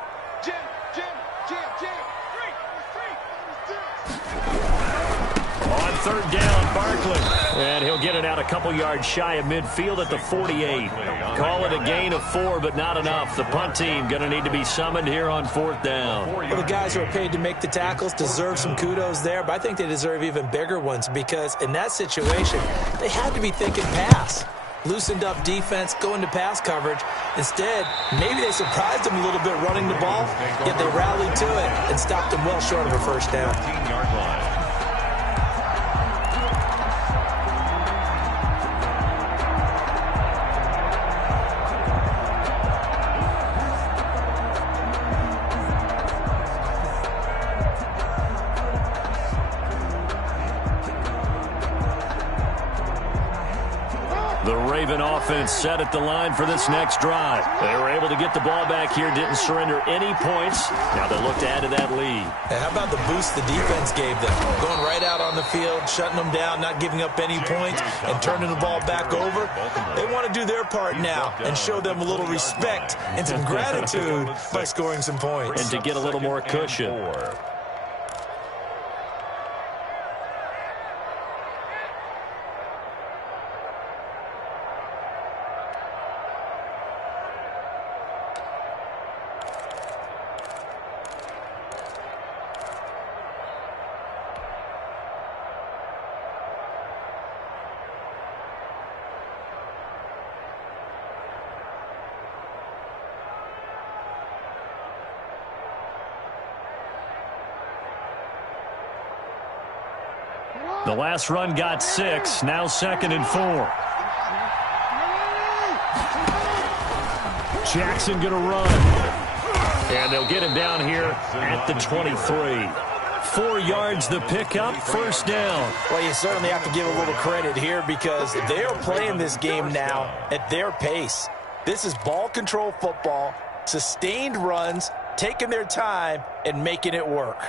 On 3rd down, Barkley. And he'll get it out a couple yards shy of midfield at the 48. Call it a gain of 4, but not enough. The punt team going to need to be summoned here on 4th down. Well, the guys who are paid to make the tackles deserve some kudos there, but I think they deserve even bigger ones because in that situation, they had to be thinking pass. Loosened up defense, going to pass coverage. Instead, maybe they surprised them a little bit running the ball, yet they rallied to it and stopped them well short of a first down. 15-yard line. The Raven offense set at the line for this next drive. They were able to get the ball back here, didn't surrender any points. Now they look to add to that lead. And how about the boost the defense gave them? Going right out on the field, shutting them down, not giving up any points, and turning the ball back over. They want to do their part now and show them a little respect and some gratitude by scoring some points. And to get a little more cushion. The last run got 6, now 2nd and 4. Jackson going to run. And they'll get him down here at the 23. 4 yards the pickup, first down. Well, you certainly have to give a little credit here because they are playing this game now at their pace. This is ball control football, sustained runs, taking their time, and making it work.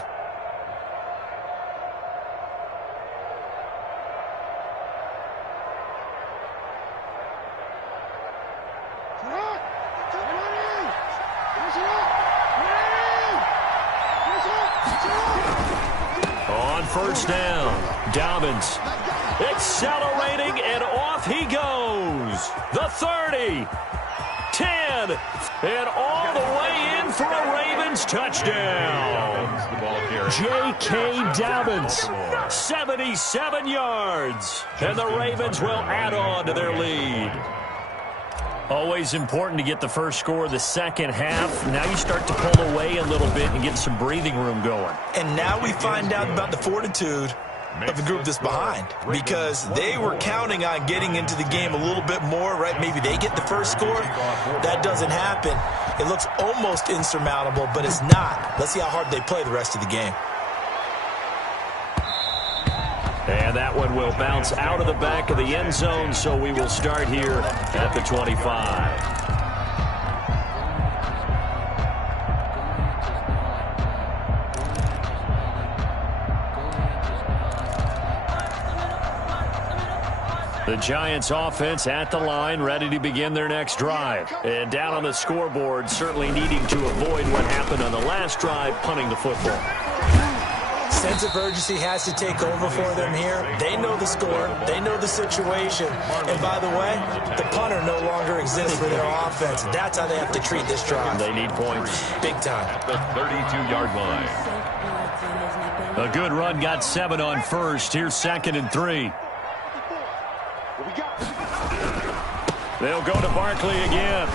First down, Dobbins accelerating, and off he goes. The 30, 10, and all the way in for a Ravens touchdown. J.K. Dobbins, 77 yards, and the Ravens will add on to their lead. Always important to get the first score of the second half. Now you start to pull away a little bit and get some breathing room going. And now we find out about the fortitude of the group that's behind because they were counting on getting into the game a little bit more, right? Maybe they get the first score. That doesn't happen. It looks almost insurmountable, but it's not. Let's see how hard they play the rest of the game. And that one will bounce out of the back of the end zone, so we will start here at the 25. The Giants offense at the line, ready to begin their next drive. And down on the scoreboard, certainly needing to avoid what happened on the last drive, punting the football. Sense of urgency has to take over for them here. They know the score. They know the situation. And by the way, the punter no longer exists for their offense. That's how they have to treat this drive. They need points. Big time. At the 32-yard line. A good run got 7 on first. Here's 2nd and 3. They'll go to Barkley again.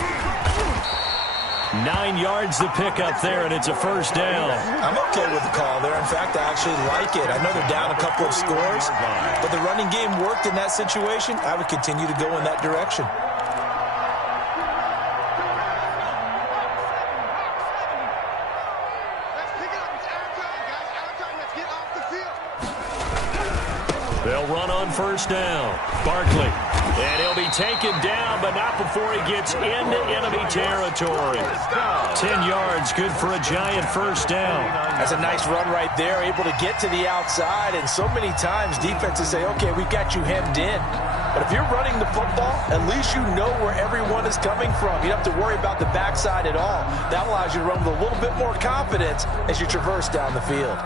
9 yards to pick up there, and it's a first down. I'm okay with the call there. In fact, I actually like it. I know they're down a couple of scores, but the running game worked in that situation. I would continue to go in that direction. They'll run on first down. Barkley. And he'll be taken down, but not before he gets into enemy territory. 10 yards, good for a Giant first down. That's a nice run right there, able to get to the outside. And so many times defenses say, okay, we've got you hemmed in. But if you're running the football, at least you know where everyone is coming from. You don't have to worry about the backside at all. That allows you to run with a little bit more confidence as you traverse down the field.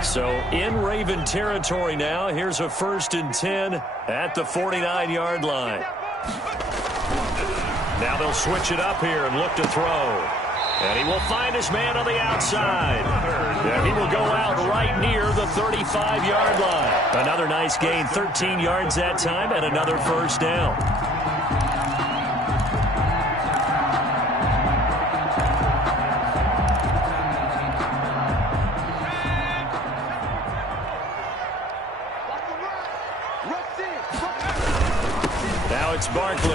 So in Raven territory now, here's a 1st and 10 at the 49-yard line. Now they'll switch it up here and look to throw. And he will find his man on the outside. And he will go out right near the 35-yard line. Another nice gain, 13 yards that time, and another first down. Now it's Barkley.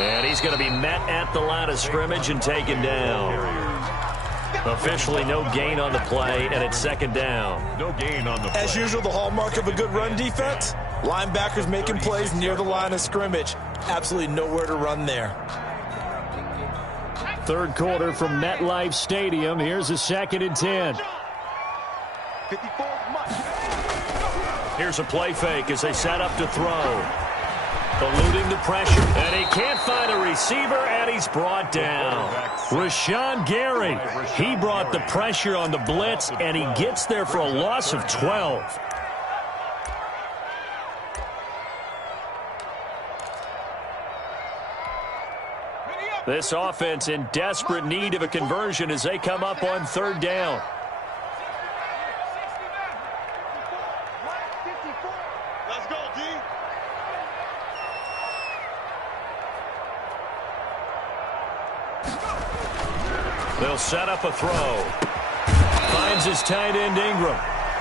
And he's going to be met at the line of scrimmage and taken down. Officially no gain on the play, and it's 2nd down. No gain on the play. As usual, the hallmark of a good run defense, linebackers making plays near the line of scrimmage. Absolutely nowhere to run there. 3rd quarter from MetLife Stadium. Here's a 2nd and 10. 54 much. Here's a play fake as they set up to throw. Eluding the pressure, and he can't find a receiver, and he's brought down. Rashawn Gary, he brought the pressure on the blitz, and he gets there for a loss of 12. This offense in desperate need of a conversion as they come up on 3rd down. Let's go, D. They'll set up a throw. Finds his tight end Ingram.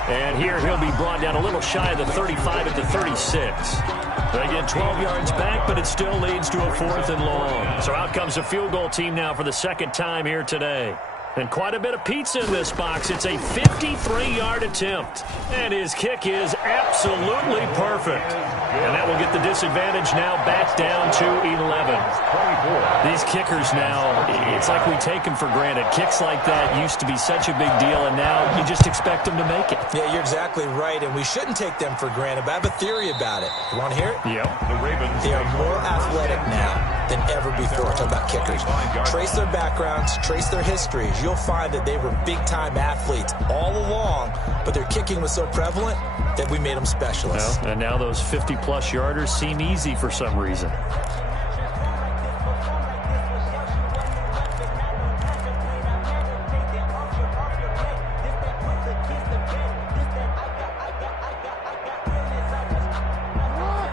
And here he'll be brought down a little shy of the 35 at the 36. They get 12 yards back, but it still leads to a 4th and long. So out comes a field goal team now for the 2nd time here today. And quite a bit of pizza in this box. It's a 53-yard attempt. And his kick is absolutely perfect. And that will get the disadvantage now back down to 11. These kickers now, it's like we take them for granted. Kicks like that used to be such a big deal, and now you just expect them to make it. Yeah, you're exactly right, and we shouldn't take them for granted. But I have a theory about it. You want to hear it? Yep. The Ravens. They are more athletic now than ever before. Talk about kickers. Trace their backgrounds, trace their histories. You'll find that they were big-time athletes all along, but their kicking was so prevalent that we made them specialists. Well, and now those 50-plus yarders seem easy for some reason.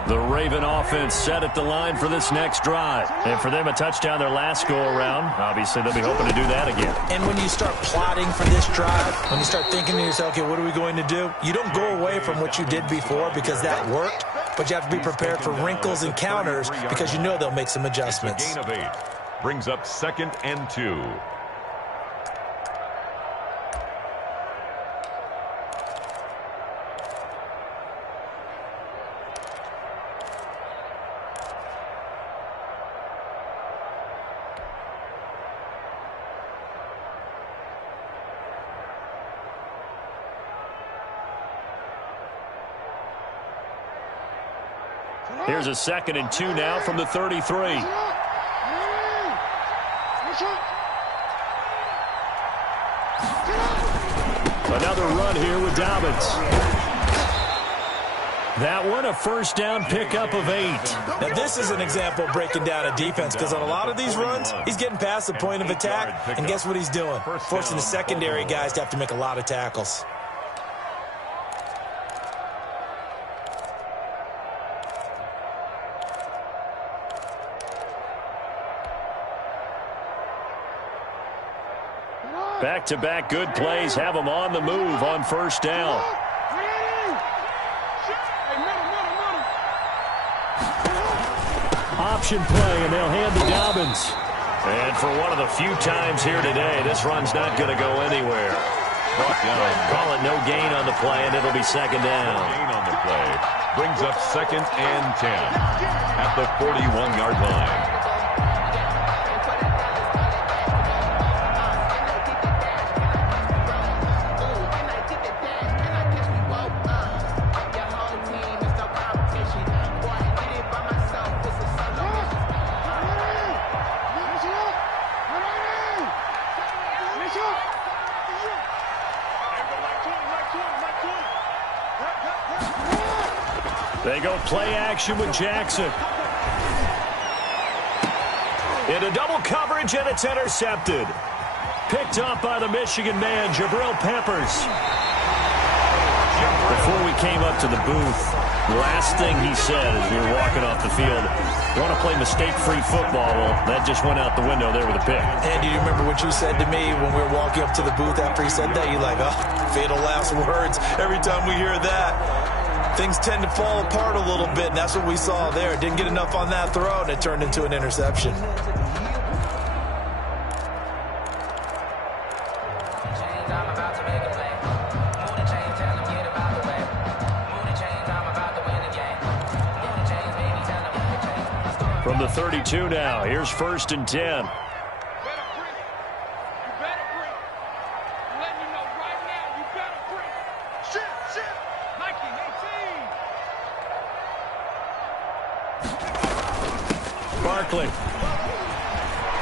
The Raven offense set at the line for this next drive. And for them, a touchdown their last go-around. Obviously, they'll be hoping to do that again. And when you start plotting for this drive, when you start thinking to yourself, okay, what are we going to do? You don't go away from what you did before because that worked, but you have to be prepared for wrinkles and counters because you know they'll make some adjustments. A gain of 8 brings up 2nd and 2. Here's a 2nd and 2 now from the 33. Another run here with Dobbins. That one a first down pickup of 8. Now this is an example of breaking down a defense, because on a lot of these runs, he's getting past the point of attack, and guess what he's doing? Forcing the secondary guys to have to make a lot of tackles. Back-to-back good plays have them on the move on first down. Option play, and they'll hand to Dobbins. And for one of the few times here today, this run's not going to go anywhere. Call it no gain on the play, and it'll be 2nd down. Gain on the play brings up 2nd and 10 at the 41-yard line. They go play action with Jackson. Into double coverage, and it's intercepted. Picked up by the Michigan man, Jabril Peppers. Before we came up to the booth, the last thing he said as we were walking off the field, want to play mistake-free football. Well, that just went out the window there with a pick. And do you remember what you said to me when we were walking up to the booth after he said that? You're like, oh, fatal last words every time we hear that. Things tend to fall apart a little bit, and that's what we saw there. Didn't get enough on that throw, and it turned into an interception. From the 32 now, here's 1st and 10.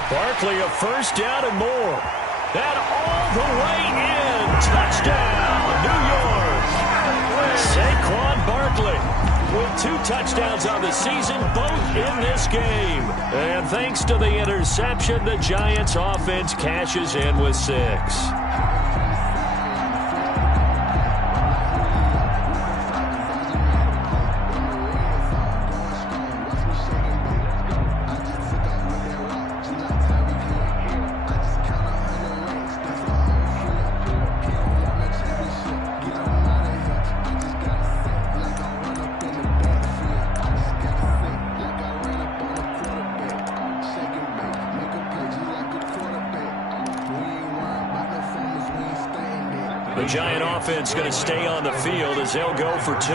Barkley, a first down and more. And all the way in. Touchdown, New York. Saquon Barkley with 2 touchdowns on the season, both in this game. And thanks to the interception, the Giants offense cashes in with 6. The Giant offense going to stay on the field as they'll go for 2.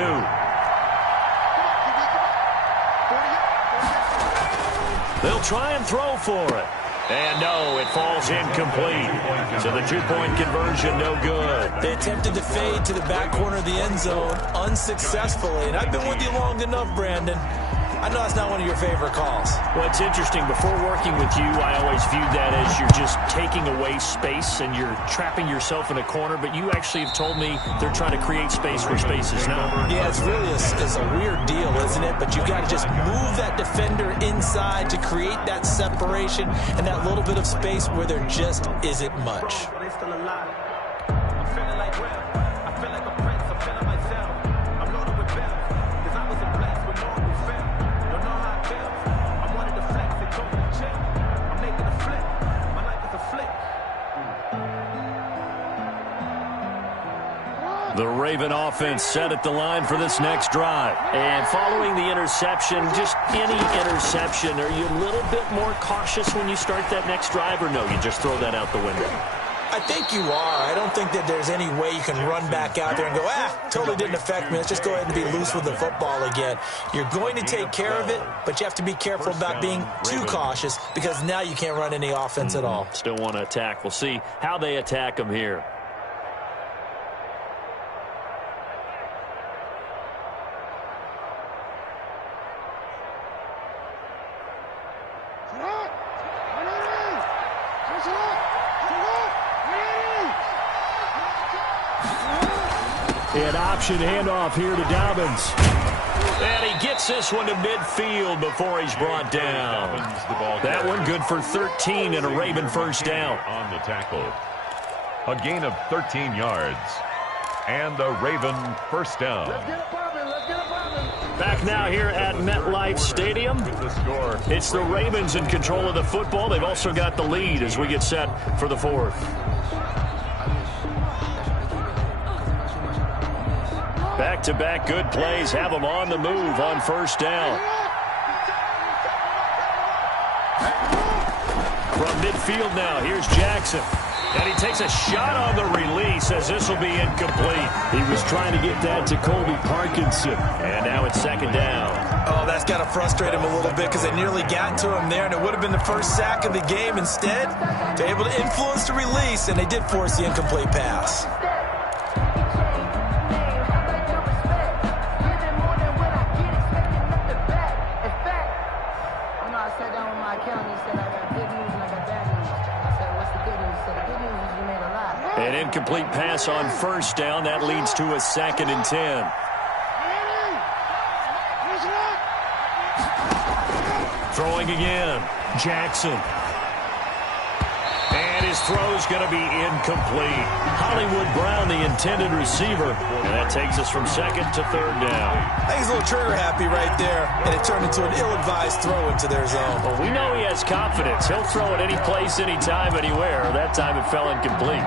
They'll try and throw for it. And no, it falls incomplete. So the 2-point conversion, no good. They attempted to fade to the back corner of the end zone unsuccessfully. And I've been with you long enough, Brandon. I know that's not one of your favorite calls. Well, it's interesting. Before working with you, I always viewed that as you're just taking away space and you're trapping yourself in a corner. But you actually have told me they're trying to create space where space is not. Yeah, it's really a weird deal, isn't it? But you've got to just move that defender inside to create that separation and that little bit of space where there just isn't much. The Raven offense set at the line for this next drive. And following the interception, just any interception, are you a little bit more cautious when you start that next drive, or no, you just throw that out the window? I think you are. I don't think that there's any way you can run back out there and go, totally didn't affect me. Let's just go ahead and be loose with the football again. You're going to take care of it, but you have to be careful about being too cautious because now you can't run any offense at all. Still want to attack. We'll see how they attack them here. An option handoff here to Dobbins. And he gets this one to midfield before he's brought down. That one good for 13 and a Raven first down. On the tackle. A gain of 13 yards. And a Raven first down. Back now here at MetLife Stadium. It's the Ravens in control of the football. They've also got the lead as we get set for the fourth. Back-to-back good plays have them on the move on first down. From midfield now, here's Jackson. And he takes a shot on the release as this will be incomplete. He was trying to get that to Colby Parkinson. And now it's second down. Oh, that's got to frustrate him a little bit because they nearly got to him there, and it would have been the first sack of the game. Instead, they're able to influence the release, and they did force the incomplete pass. An incomplete pass on first down. That leads to a 2nd and 10. Throwing again. Jackson. And his throw's going to be incomplete. Hollywood Brown, the intended receiver. And that takes us from 2nd to 3rd down. I think he's a little trigger happy right there, and it turned into an ill-advised throw into their zone. Well, we know he has confidence. He'll throw it any place, anytime, anywhere. That time it fell incomplete.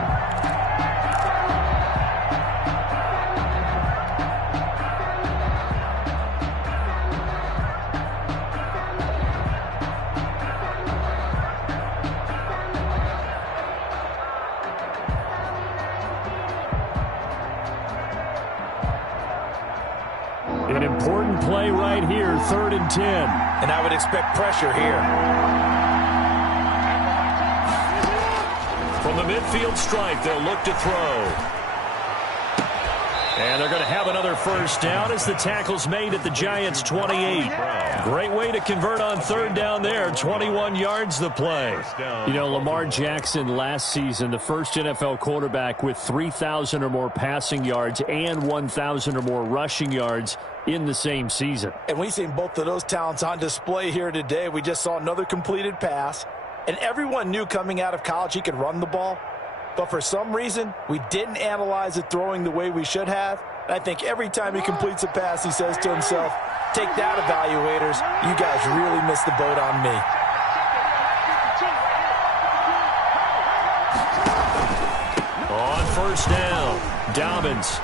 An important play right here, 3rd and 10. And I would expect pressure here. From the midfield stripe, they'll look to throw. And they're going to have another first down as the tackle's made at the Giants' 28. Great way to convert on 3rd down there. 21 yards the play. You know, Lamar Jackson last season, the first NFL quarterback with 3,000 or more passing yards and 1,000 or more rushing yards in the same season. And we've seen both of those talents on display here today. We just saw another completed pass. And everyone knew coming out of college he could run the ball. But for some reason, we didn't analyze it throwing the way we should have. And I think every time he completes a pass, he says to himself, take that, evaluators. You guys really missed the boat on me. On first down, Dobbins.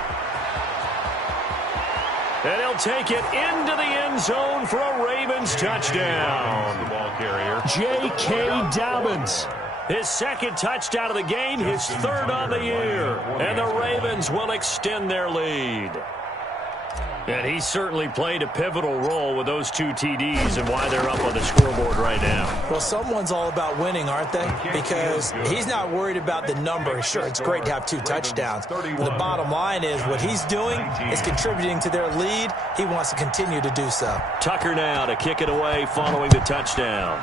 And he'll take it into the end zone for a Ravens touchdown. The ball carrier. J.K. Dobbins. His 2nd touchdown of the game, his 3rd on the year. And the Ravens will extend their lead. And he certainly played a pivotal role with those 2 TDs and why they're up on the scoreboard right now. Well, someone's all about winning, aren't they? Because he's not worried about the number. Sure, it's great to have 2 touchdowns. But the bottom line is what he's doing is contributing to their lead. He wants to continue to do so. Tucker now to kick it away following the touchdown.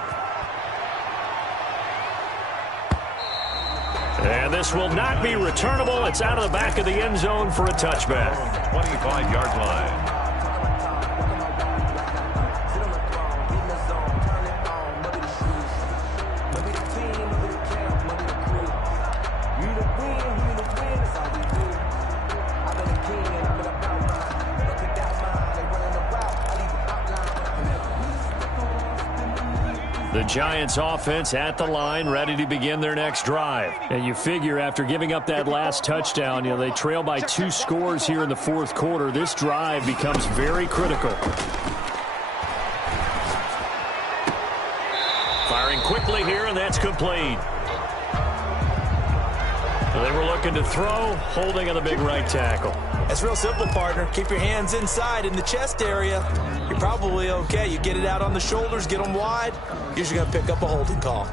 And this will not be returnable. It's out of the back of the end zone for a touchback. 25-yard line. The Giants offense at the line, ready to begin their next drive. And you figure after giving up that last touchdown, you know, they trail by 2 scores here in the 4th quarter. This drive becomes very critical. Firing quickly here, and that's complete. They were looking to throw, holding on the big right tackle. It's real simple, partner. Keep your hands inside in the chest area. You're probably okay. You get it out on the shoulders, get them wide. Usually going to pick up a holding call.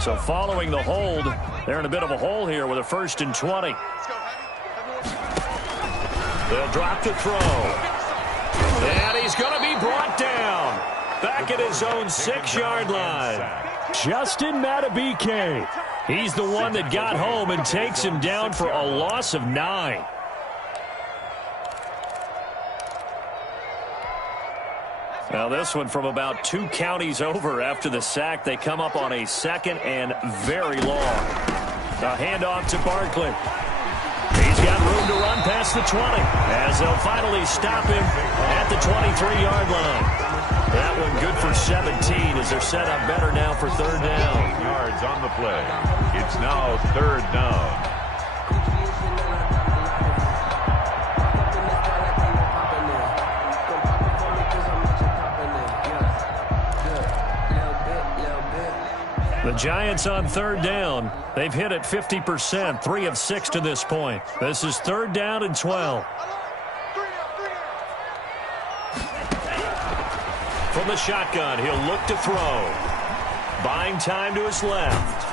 So following the hold, they're in a bit of a hole here with a 1st and 20. They'll drop to throw. And he's going to be brought down. Back at his own 6-yard line. Justin Madubuike. He's the one that got home and takes him down for a loss of 9. Now this one from about 2 counties over after the sack. They come up on a 2nd and very long. A handoff to Barkley. He's got room to run past the 20 as they'll finally stop him at the 23-yard line. That one good for 17 as they're set up better now for 3rd down. 8 yards on the play. It's now 3rd down. The Giants on 3rd down. They've hit it 50%, 3 of 6 to this point. This is 3rd down and 12. From the shotgun, he'll look to throw. Buying time to his left.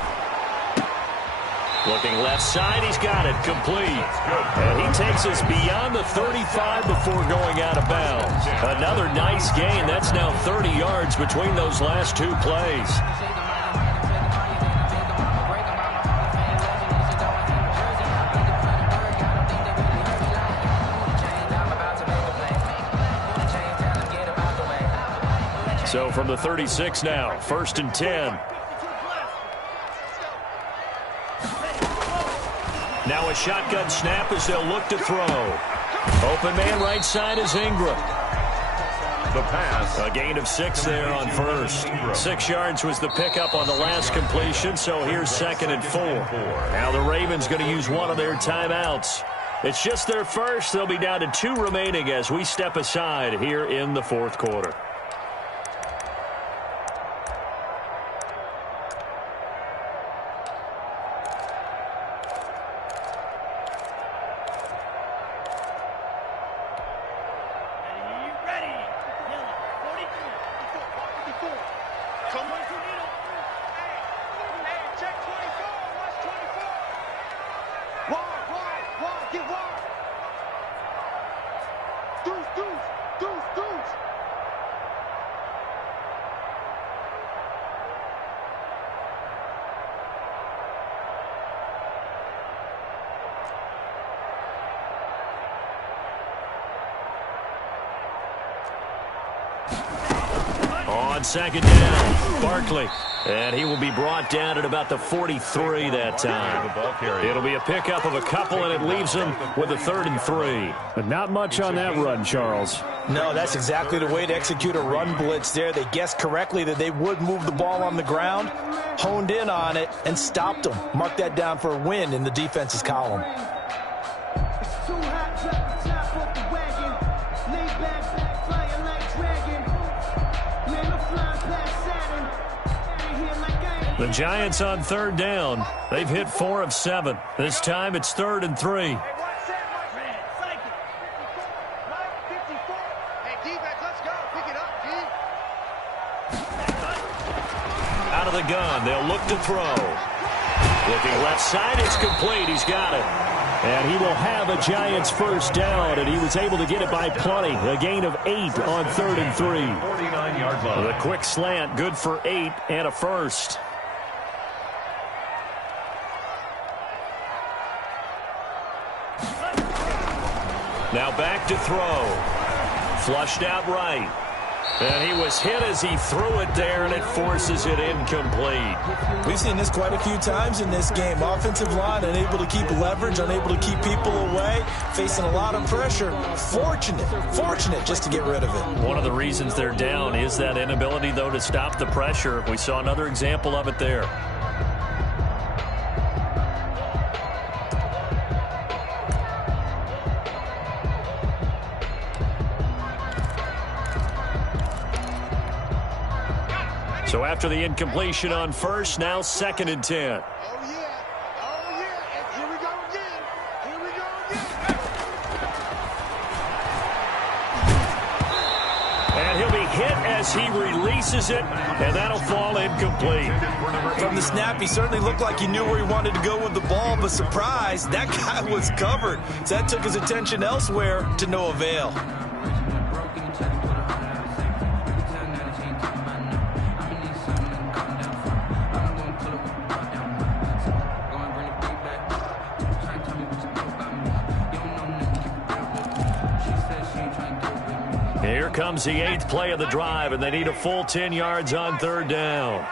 Looking left side, he's got it, complete. And he takes us beyond the 35 before going out of bounds. Another nice gain. That's now 30 yards between those last 2 plays. So from the 36 now, 1st and 10. Now a shotgun snap as they'll look to throw. Open man right side is Ingram. The pass. A gain of 6 there on 1st. 6 yards was the pickup on the last completion, so here's 2nd and 4. Now the Ravens going to use one of their timeouts. It's just their first. They'll be down to 2 remaining as we step aside here in the 4th quarter. On 2nd down, Barkley. And he will be brought down at about the 43 that time. It'll be a pickup of a couple, and it leaves him with a 3rd and 3. But not much on that run, Charles. No, that's exactly the way to execute a run blitz there. They guessed correctly that they would move the ball on the ground, honed in on it, and stopped them. Mark that down for a win in the defense's column. The Giants on 3rd down. They've hit 4 of 7. This time it's 3rd and 3. Out of the gun, they'll look to throw. Looking left side, it's complete. He's got it. And he will have a Giants 1st down, and he was able to get it by plenty. A gain of 8 on 3rd and 3. 49-yard line. The quick slant, good for 8 and a 1st. Now back to throw. Flushed out right. And he was hit as he threw it there, and it forces it incomplete. We've seen this quite a few times in this game. Offensive line unable to keep leverage, unable to keep people away, facing a lot of pressure. Fortunate just to get rid of it. One of the reasons they're down is that inability, though, to stop the pressure. We saw another example of it there. So after the incompletion on 1st, now 2nd and 10. Oh, yeah. And here we go again. And he'll be hit as he releases it, and that'll fall incomplete. From the snap, he certainly looked like he knew where he wanted to go with the ball, but surprise, that guy was covered. So that took his attention elsewhere to no avail. Here comes the 8th play of the drive, and they need a full 10 yards on 3rd down.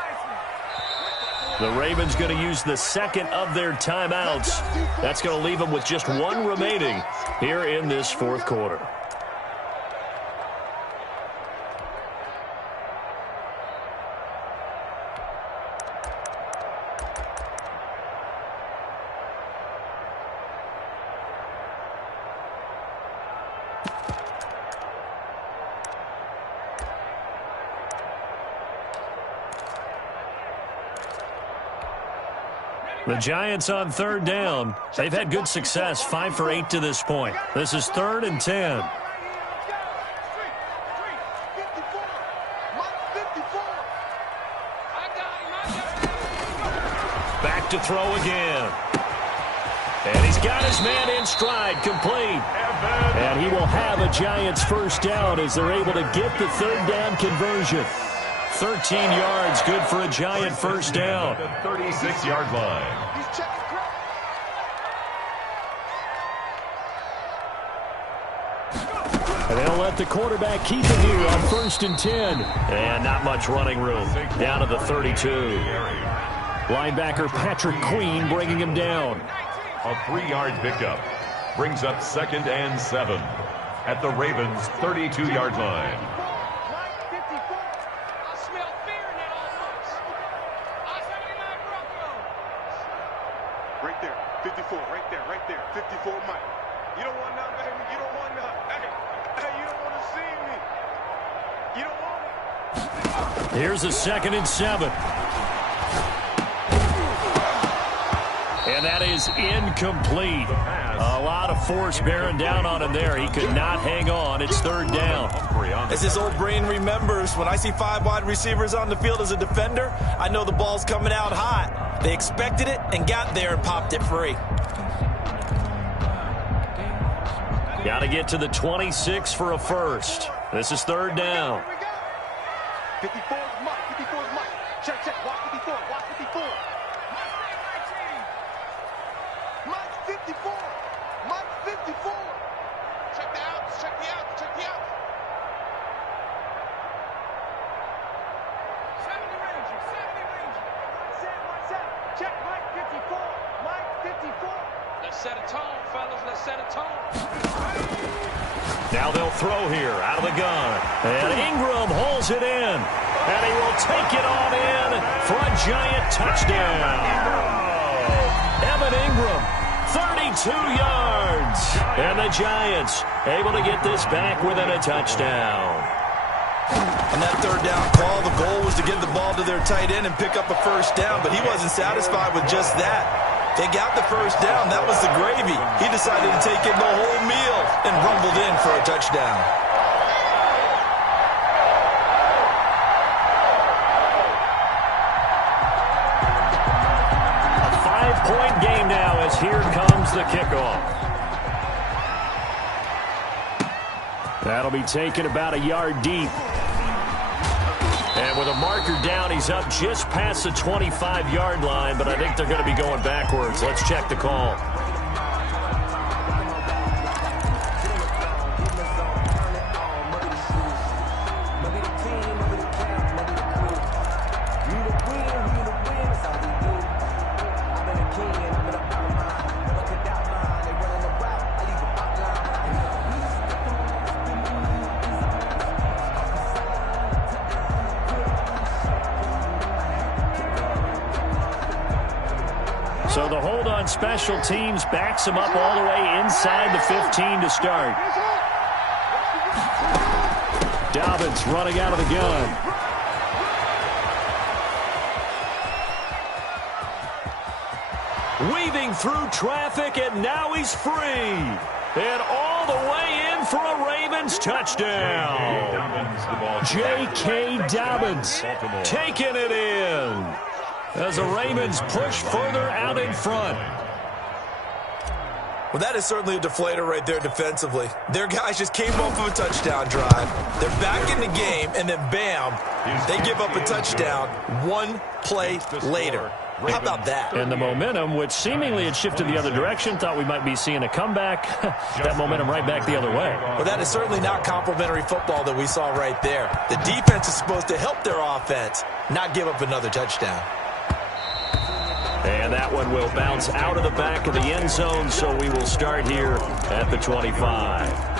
The Ravens going to use the second of their timeouts. That's going to leave them with just one remaining here in this 4th quarter. The Giants on 3rd down. They've had good success, 5 for 8 to this point. This is 3rd and 10. Back to throw again. And he's got his man in stride, complete. And he will have a Giants first down as they're able to get the 3rd down conversion. 13 yards, good for a Giant first down. The 36-yard line. And they'll let the quarterback keep it here on 1st and 10. And not much running room. Down to the 32. Linebacker Patrick Queen bringing him down. A 3-yard pickup brings up 2nd and 7 at the Ravens' 32-yard line. Right there, 54, right there, 54, Mike. You don't want none, baby, you don't want none. Hey, you don't want to see me. You don't want it. Here's a 2nd and 7. And that is incomplete. A lot of force bearing down on him there. He could not hang on. It's 3rd down. As his old brain remembers, when I see 5 wide receivers on the field as a defender, I know the ball's coming out hot. They expected it and got there and popped it free. Got to get to the 26 for a first. This is 3rd down. 54 is Mike, 54 is Mike. Check, watch 54, watch 54. Mike's 54, Mike's 54. Check the outs, check the outs, check the outs. 70 Ranger, 70 Ranger. One set. Check Mike 54, Mike 54. Let's set a tone, fellas, let's set a tone. Now they'll throw here out of the gun. And Ingram holds it in. And he will take it on in for a Giant touchdown. Evan Ingram, 32 yards. And the Giants able to get this back within a touchdown. On that 3rd down call, the goal was to get the ball to their tight end and pick up a first down, but he wasn't satisfied with just that. They got the first down. That was the gravy. He decided to take in the whole meal and rumbled in for a touchdown. A 5-point game now as here comes the kickoff. That'll be taken about a yard deep. And with a marker down, he's up just past the 25-yard line, but I think they're going to be going backwards. Let's check the call. So the hold on special teams backs him up all the way inside the 15 to start. Dobbins running out of the gun. Weaving through traffic, and now he's free. And all the way in for a Ravens touchdown. J.K. Dobbins taking it in as the Ravens push further out in front. Well, that is certainly a deflator right there defensively. Their guys just came off of a touchdown drive. They're back in the game, and then bam, they give up a touchdown one play later. How about that? And the momentum, which seemingly had shifted the other direction, thought we might be seeing a comeback. That momentum right back the other way. Well, that is certainly not complimentary football that we saw right there. The defense is supposed to help their offense, not give up another touchdown. And that one will bounce out of the back of the end zone, so we will start here at the 25.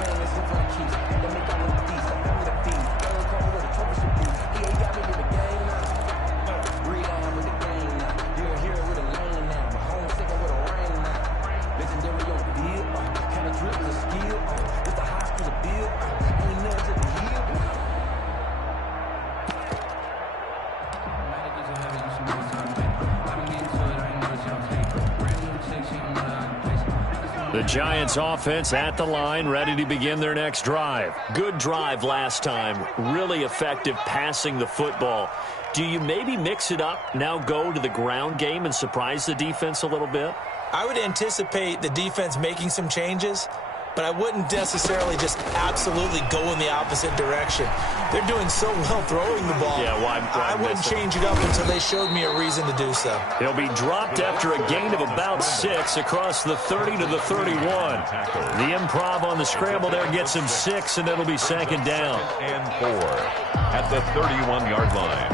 The Giants offense at the line, ready to begin their next drive. Good drive last time. Really effective passing the football. Do you maybe mix it up, now go to the ground game and surprise the defense a little bit? I would anticipate the defense making some changes, but I wouldn't necessarily just absolutely go in the opposite direction. They're doing so well throwing the ball. Yeah, why I wouldn't change it up until they showed me a reason to do so. He'll be dropped after a gain of about 6 across the 30 to the 31. The improv on the scramble there gets him 6, and it'll be second down. And 4 at the 31-yard line.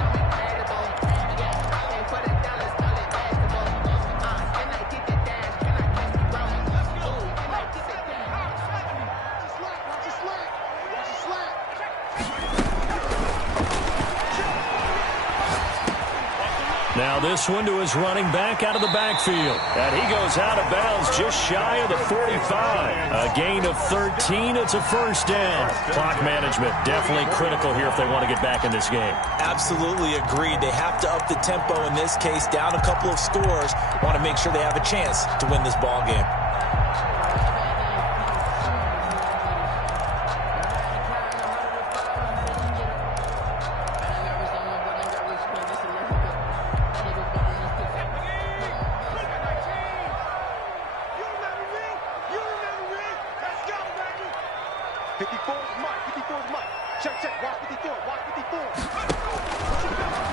Now this one to his running back out of the backfield. And he goes out of bounds just shy of the 45. A gain of 13. It's a first down. Clock management definitely critical here if they want to get back in this game. Absolutely agreed. They have to up the tempo in this case, down a couple of scores. Want to make sure they have a chance to win this ball game.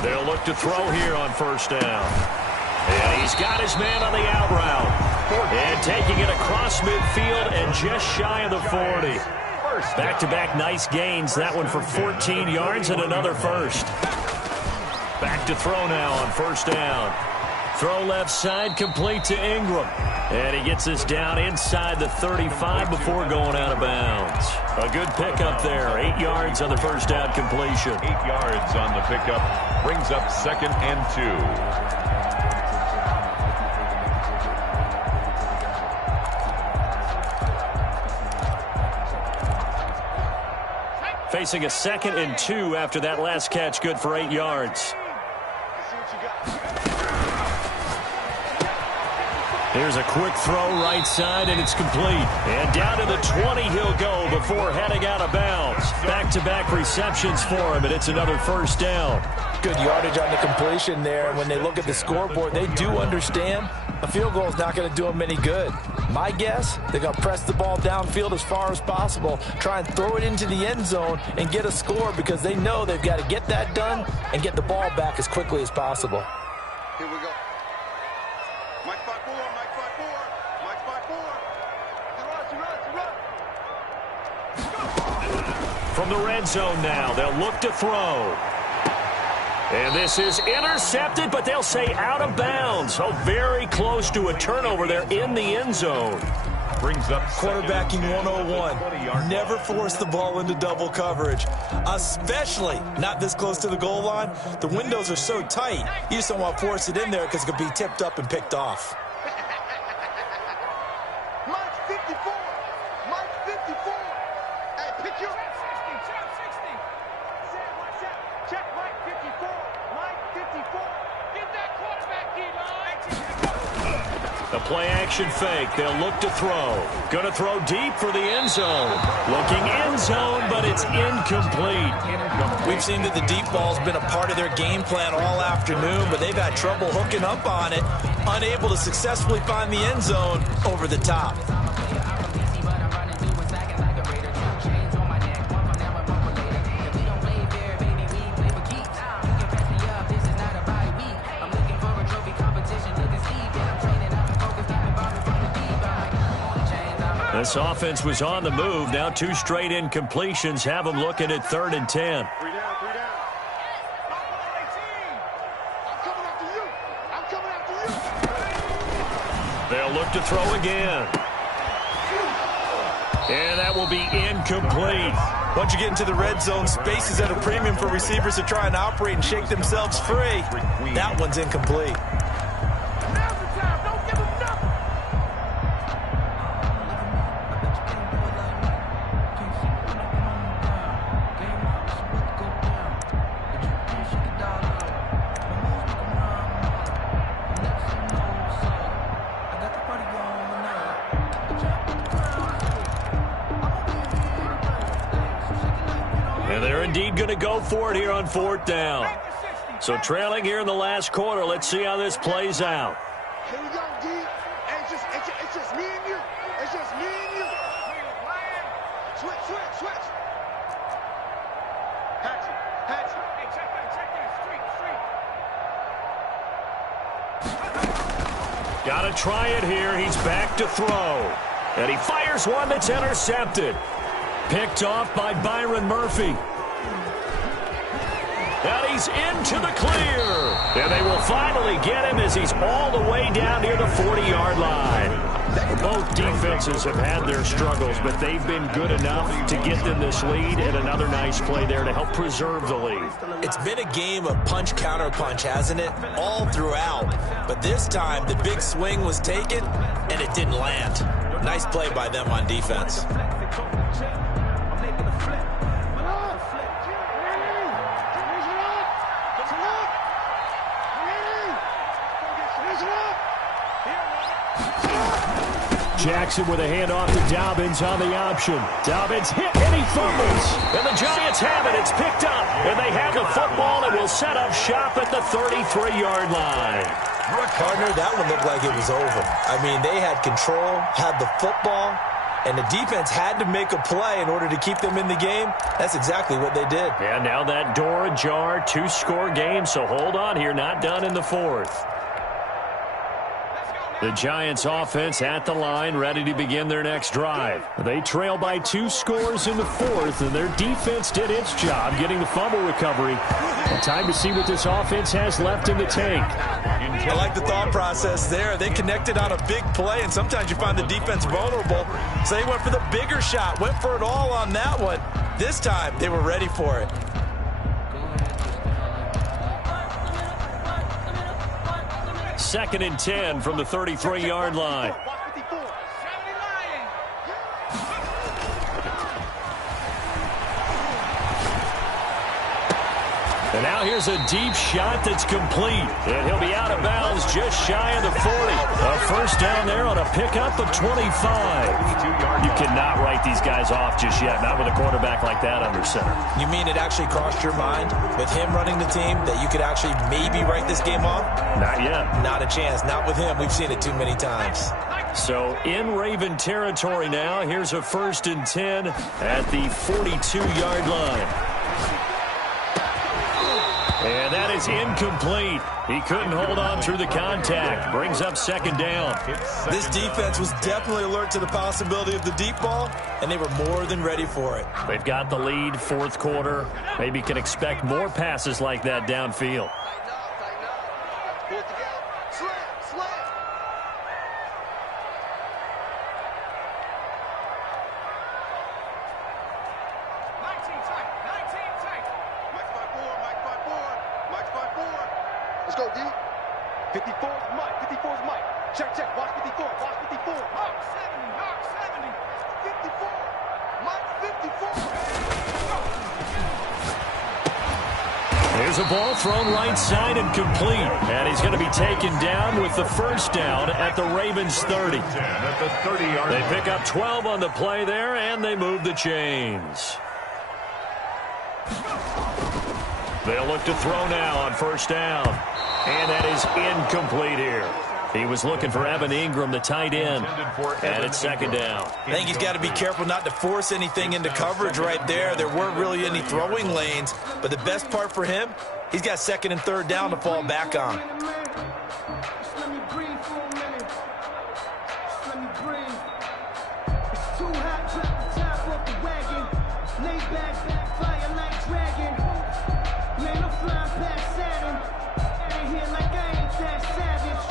They'll look to throw here on first down. And he's got his man on the out route. And taking it across midfield and just shy of the 40. Back-to-back nice gains. That one for 14 yards and another first. Back to throw now on first down. Throw left side, complete to Ingram. And he gets this down inside the 35 before going out of bounds. A good pickup there. 8 yards on the first down completion. 8 yards on the pickup. Brings up 2nd and 2. Facing a 2nd and 2 after that last catch, good for 8 yards. Here's a quick throw right side, and it's complete. And down to the 20 he'll go before heading out of bounds. Back-to-back receptions for him, and it's another first down. Good yardage on the completion there. When they look at the scoreboard, they do understand a field goal is not going to do them any good. My guess, they're going to press the ball downfield as far as possible, try and throw it into the end zone and get a score because they know they've got to get that done and get the ball back as quickly as possible. Here we go. Mike 5-4, Mike 5-4, Mike 5-4. From the red zone now, they'll look to throw. And this is intercepted, but they'll say out of bounds. Oh, very close to a turnover there in the end zone. Brings up Quarterbacking 101. Never force the ball into double coverage, especially not this close to the goal line. The windows are so tight, you just don't want to force it in there because it could be tipped up and picked off. Mike 54, Mike 54. Hey, pick your... Check Mike 54, Mike 54. Get that quarterback, The play action fake. They'll look to throw. Going to throw deep for the end zone. Looking end zone, but it's incomplete. We've seen that the deep ball's been a part of their game plan all afternoon, but they've had trouble hooking up on it, unable to successfully find the end zone over the top. This offense was on the move. Now 2 straight incompletions have them looking at 3rd and 10. 3 down, 3 down. I'm coming after you. I'm coming after you. They'll look to throw again. And that will be incomplete. Once you get into the red zone, space is at a premium for receivers to try and operate and shake themselves free. That one's incomplete. Now's the time. Don't give him nothing. And they're indeed going to go for it here on 4th down. So trailing here in the last quarter. Let's see how this plays out. Here we go, D. It's just me and you. It's just me and you. Switch. Hatchet. Hey, check that. Street. Got to try it here. He's back to throw. And he fires one that's intercepted. Picked off by Byron Murphy. And he's into the clear. And they will finally get him as he's all the way down near the 40-yard line. Both defenses have had their struggles, but they've been good enough to get them this lead, and another nice play there to help preserve the lead. It's been a game of punch-counter-punch, hasn't it? All throughout. But this time, the big swing was taken, and it didn't land. Nice play by them on defense. Jackson with a handoff to Dobbins on the option. Dobbins hit and he fumbles. And the Giants have it. It's picked up. And they have the football and will set up shop at the 33-yard line. Partner, that one looked like it was over. I mean, they had control, had the football, and the defense had to make a play in order to keep them in the game. That's exactly what they did. And now that door ajar, 2-score game, so hold on here. Not done in the 4th. The Giants offense at the line, ready to begin their next drive. They trail by 2 scores in the 4th, and their defense did its job getting the fumble recovery. Time to see what this offense has left in the tank. I like the thought process there. They connected on a big play, and sometimes you find the defense vulnerable. So they went for the bigger shot, went for it all on that one. This time, they were ready for it. 2nd and 10 from the 33-yard line. And now here's a deep shot that's complete. And he'll be out of bounds just shy of the 40. A first down there on a pickup of 25. You cannot write these guys off just yet, not with a quarterback like that under center. You mean it actually crossed your mind with him running the team that you could actually maybe write this game off? Not yet. Not a chance. Not with him. We've seen it too many times. So in Raven territory now, here's a 1st and 10 at the 42-yard line. And that is incomplete. He couldn't hold on through the contact. Brings up 2nd down. This defense was definitely alert to the possibility of the deep ball, and they were more than ready for it. They've got the lead, 4th quarter. Maybe can expect more passes like that downfield. Let's go, D. 54's Mike. 54's Mike. Check. Watch 54. Watch 54. Mark 70. Mark 70. 54. Mike 54. There's a ball thrown right side and complete. And he's going to be taken down with the first down at the Ravens 30. At the 30-yard line. They pick up 12 on the play there, and they move the chains. They'll look to throw now on first down. And that is incomplete here. He was looking for Evan Ingram, the tight end. And it's 2nd down. I think he's got to be careful not to force anything into coverage right there. There weren't really any throwing lanes. But the best part for him, he's got 2nd and 3rd down to fall back on. Lay back, fire like dragon. Man, I'm flying past Saturn. Out of here like I ain't that savage.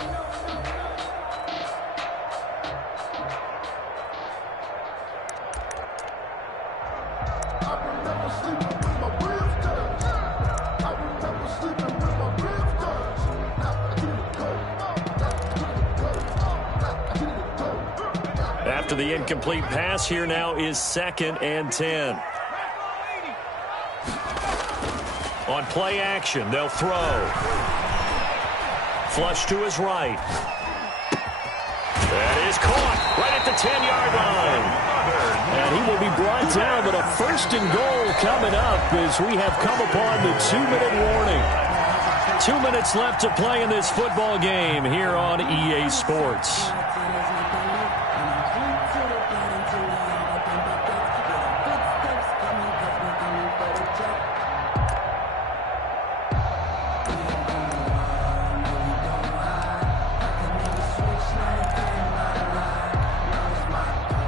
After the incomplete pass, here now is 2nd and 10. On play action, they'll throw. Flush to his right. That is caught right at the 10-yard line. And he will be brought down, but a 1st and goal coming up as we have come upon the 2-minute warning. 2 minutes left to play in this football game here on EA Sports.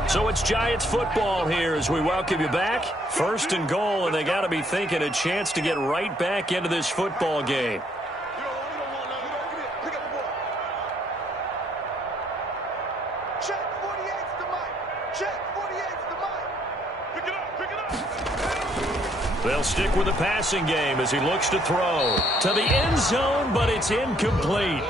So it's Giants football here as we welcome you back. 1st and goal, and they got to be thinking a chance to get right back into this football game. Check 48's the mic. Check 48's the mic. Pick it up, pick it up. They'll stick with the passing game as he looks to throw to the end zone, but it's incomplete.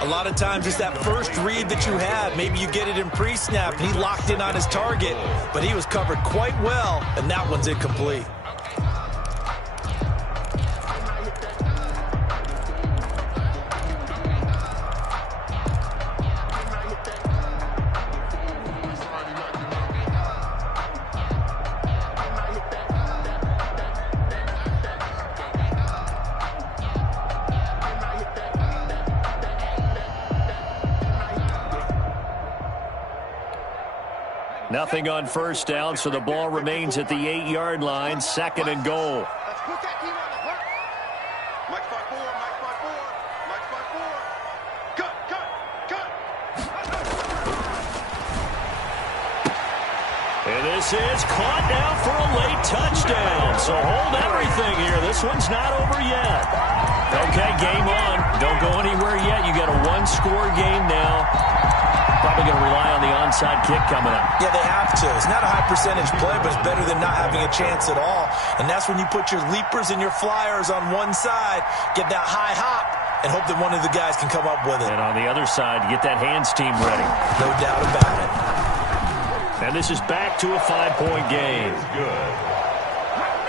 A lot of times it's that first read that you have. Maybe you get it in pre-snap, and he locked in on his target, but he was covered quite well, and that one's incomplete. Nothing on 1st down, so the ball remains at the 8-yard line. 2nd and goal. Let's put that team on the clock. Mike 5-4, Mike 5-4, Mike 5-4. Cut. And this is caught now for a late touchdown. So hold everything here. This one's not over yet. Okay, game on. Don't go anywhere yet. You got a 1-score game now. Probably going to rely on the onside kick coming up. Yeah, they have to. It's not a high percentage play, but it's better than not having a chance at all. And that's when you put your leapers and your flyers on one side, get that high hop, and hope that one of the guys can come up with it. And on the other side, get that hands team ready. No doubt about it. And this is back to a 5-point game. Good.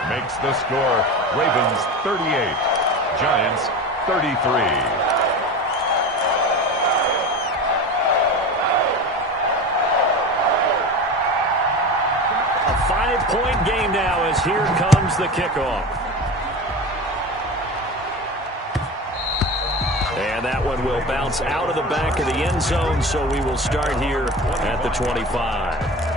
Makes the score Ravens 38, Giants 33. A 5-point game now as here comes the kickoff. And that one will bounce out of the back of the end zone, so we will start here at the 25.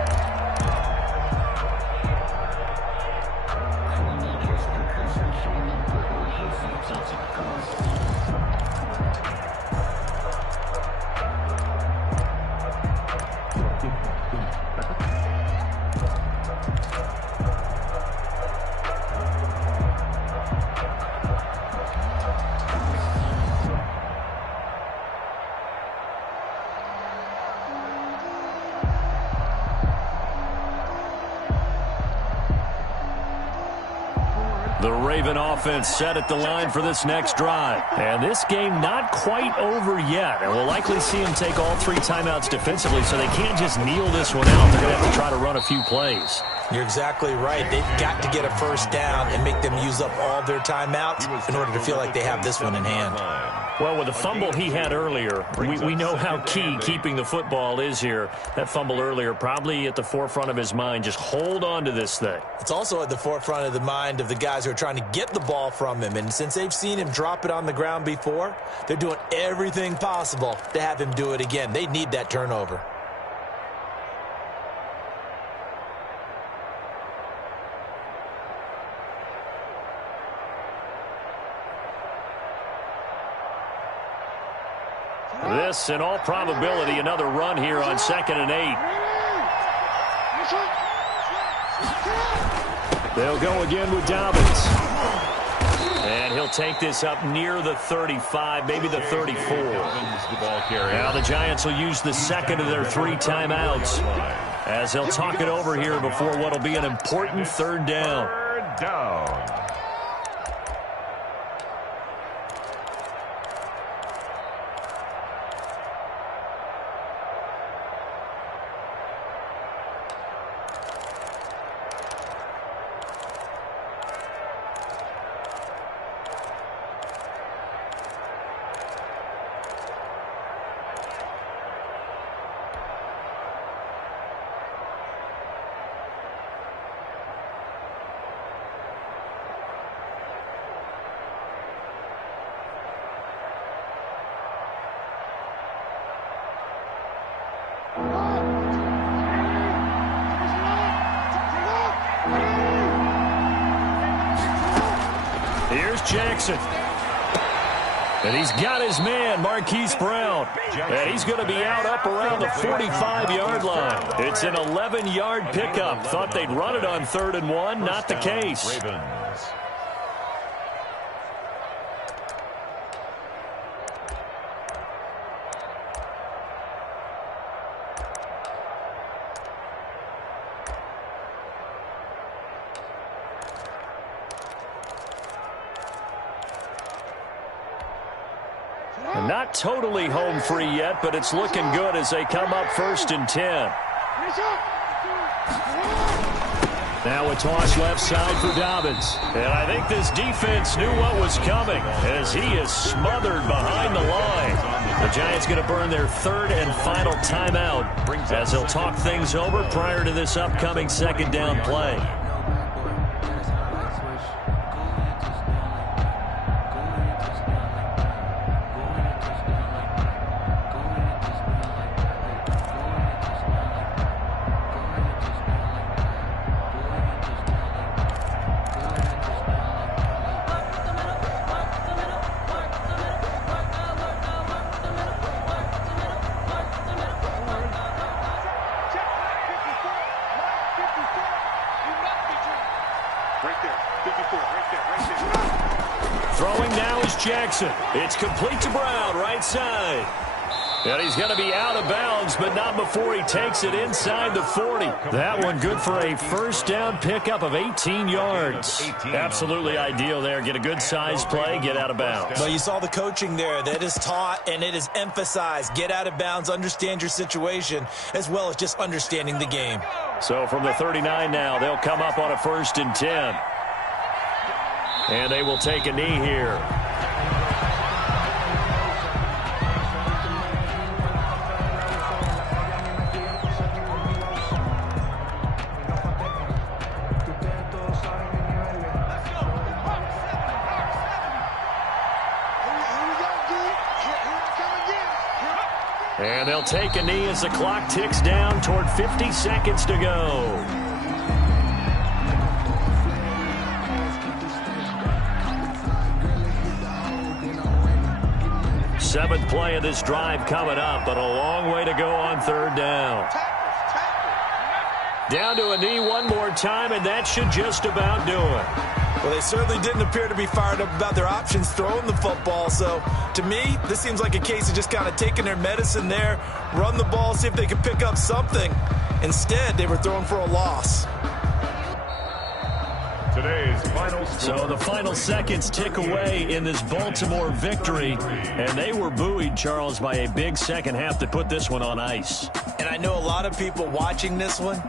The Raven offense set at the line for this next drive. And this game not quite over yet. And we'll likely see them take all 3 timeouts defensively, so they can't just kneel this one out. They're going to have to try to run a few plays. You're exactly right. They've got to get a 1st down and make them use up all their timeouts in order to feel like they have this one in hand. Well, with the fumble he had earlier, we know how key keeping the football is here. That fumble earlier probably at the forefront of his mind. Just hold on to this thing. It's also at the forefront of the mind of the guys who are trying to get the ball from him. And since they've seen him drop it on the ground before, they're doing everything possible to have him do it again. They need that turnover. This, in all probability, another run here on 2nd and 8. They'll go again with Dobbins. And he'll take this up near the 35, maybe the 34. Now the Giants will use the second of their 3 timeouts as they'll talk it over here before what will be an important third down. Third down. Here's Jackson. And he's got his man, Marquise Brown. And he's going to be out up around the 45-yard line. It's an 11-yard pickup. Thought they'd run it on 3rd and 1. Not the case. Ravens. Not totally home free yet, but it's looking good as they come up 1st and 10. Now a toss left side for Dobbins. And I think this defense knew what was coming as he is smothered behind the line. The Giants going to burn their 3rd and final timeout as they'll talk things over prior to this upcoming 2nd down play. Throwing now is Jackson. It's complete to Brown, right side. And he's going to be out of bounds, but not before he takes it inside the 40. That one good for a 1st down pickup of 18 yards. Absolutely ideal there. Get a good size play, get out of bounds. Well, you saw the coaching there. That is taught and it is emphasized. Get out of bounds, understand your situation, as well as just understanding the game. So from the 39 now, they'll come up on a 1st and 10. And they will take a knee here. And they'll take a knee as the clock ticks down toward 50 seconds to go. 7th play of this drive coming up, but a long way to go on 3rd down. Down to a knee one more time, and that should just about do it. Well, they certainly didn't appear to be fired up about their options throwing the football. So, to me, this seems like a case of just kind of taking their medicine there, run the ball, see if they could pick up something. Instead, they were throwing for a loss. Today's final score. So the final seconds tick away in this Baltimore victory, and they were buoyed, Charles, by a big second half that put this one on ice. And I know a lot of people watching this one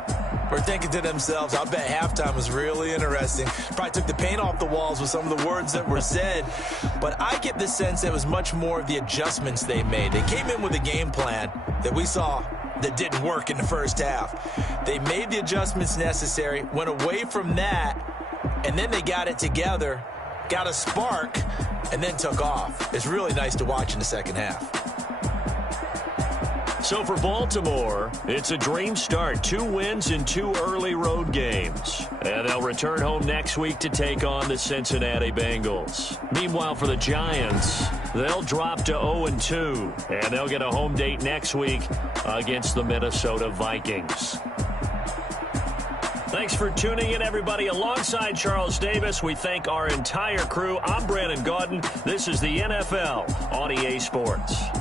were thinking to themselves, I bet halftime was really interesting. Probably took the paint off the walls with some of the words that were said. But I get the sense that it was much more of the adjustments they made. They came in with a game plan that we saw that didn't work in the first half. They made the adjustments necessary, went away from that, and then they got it together, got a spark, and then took off. It's really nice to watch in the second half. So for Baltimore, it's a dream start. 2 wins in 2 early road games. And they'll return home next week to take on the Cincinnati Bengals. Meanwhile, for the Giants, they'll drop to 0-2. And they'll get a home date next week against the Minnesota Vikings. Thanks for tuning in, everybody. Alongside Charles Davis, we thank our entire crew. I'm Brandon Gaudin. This is the NFL on EA Sports.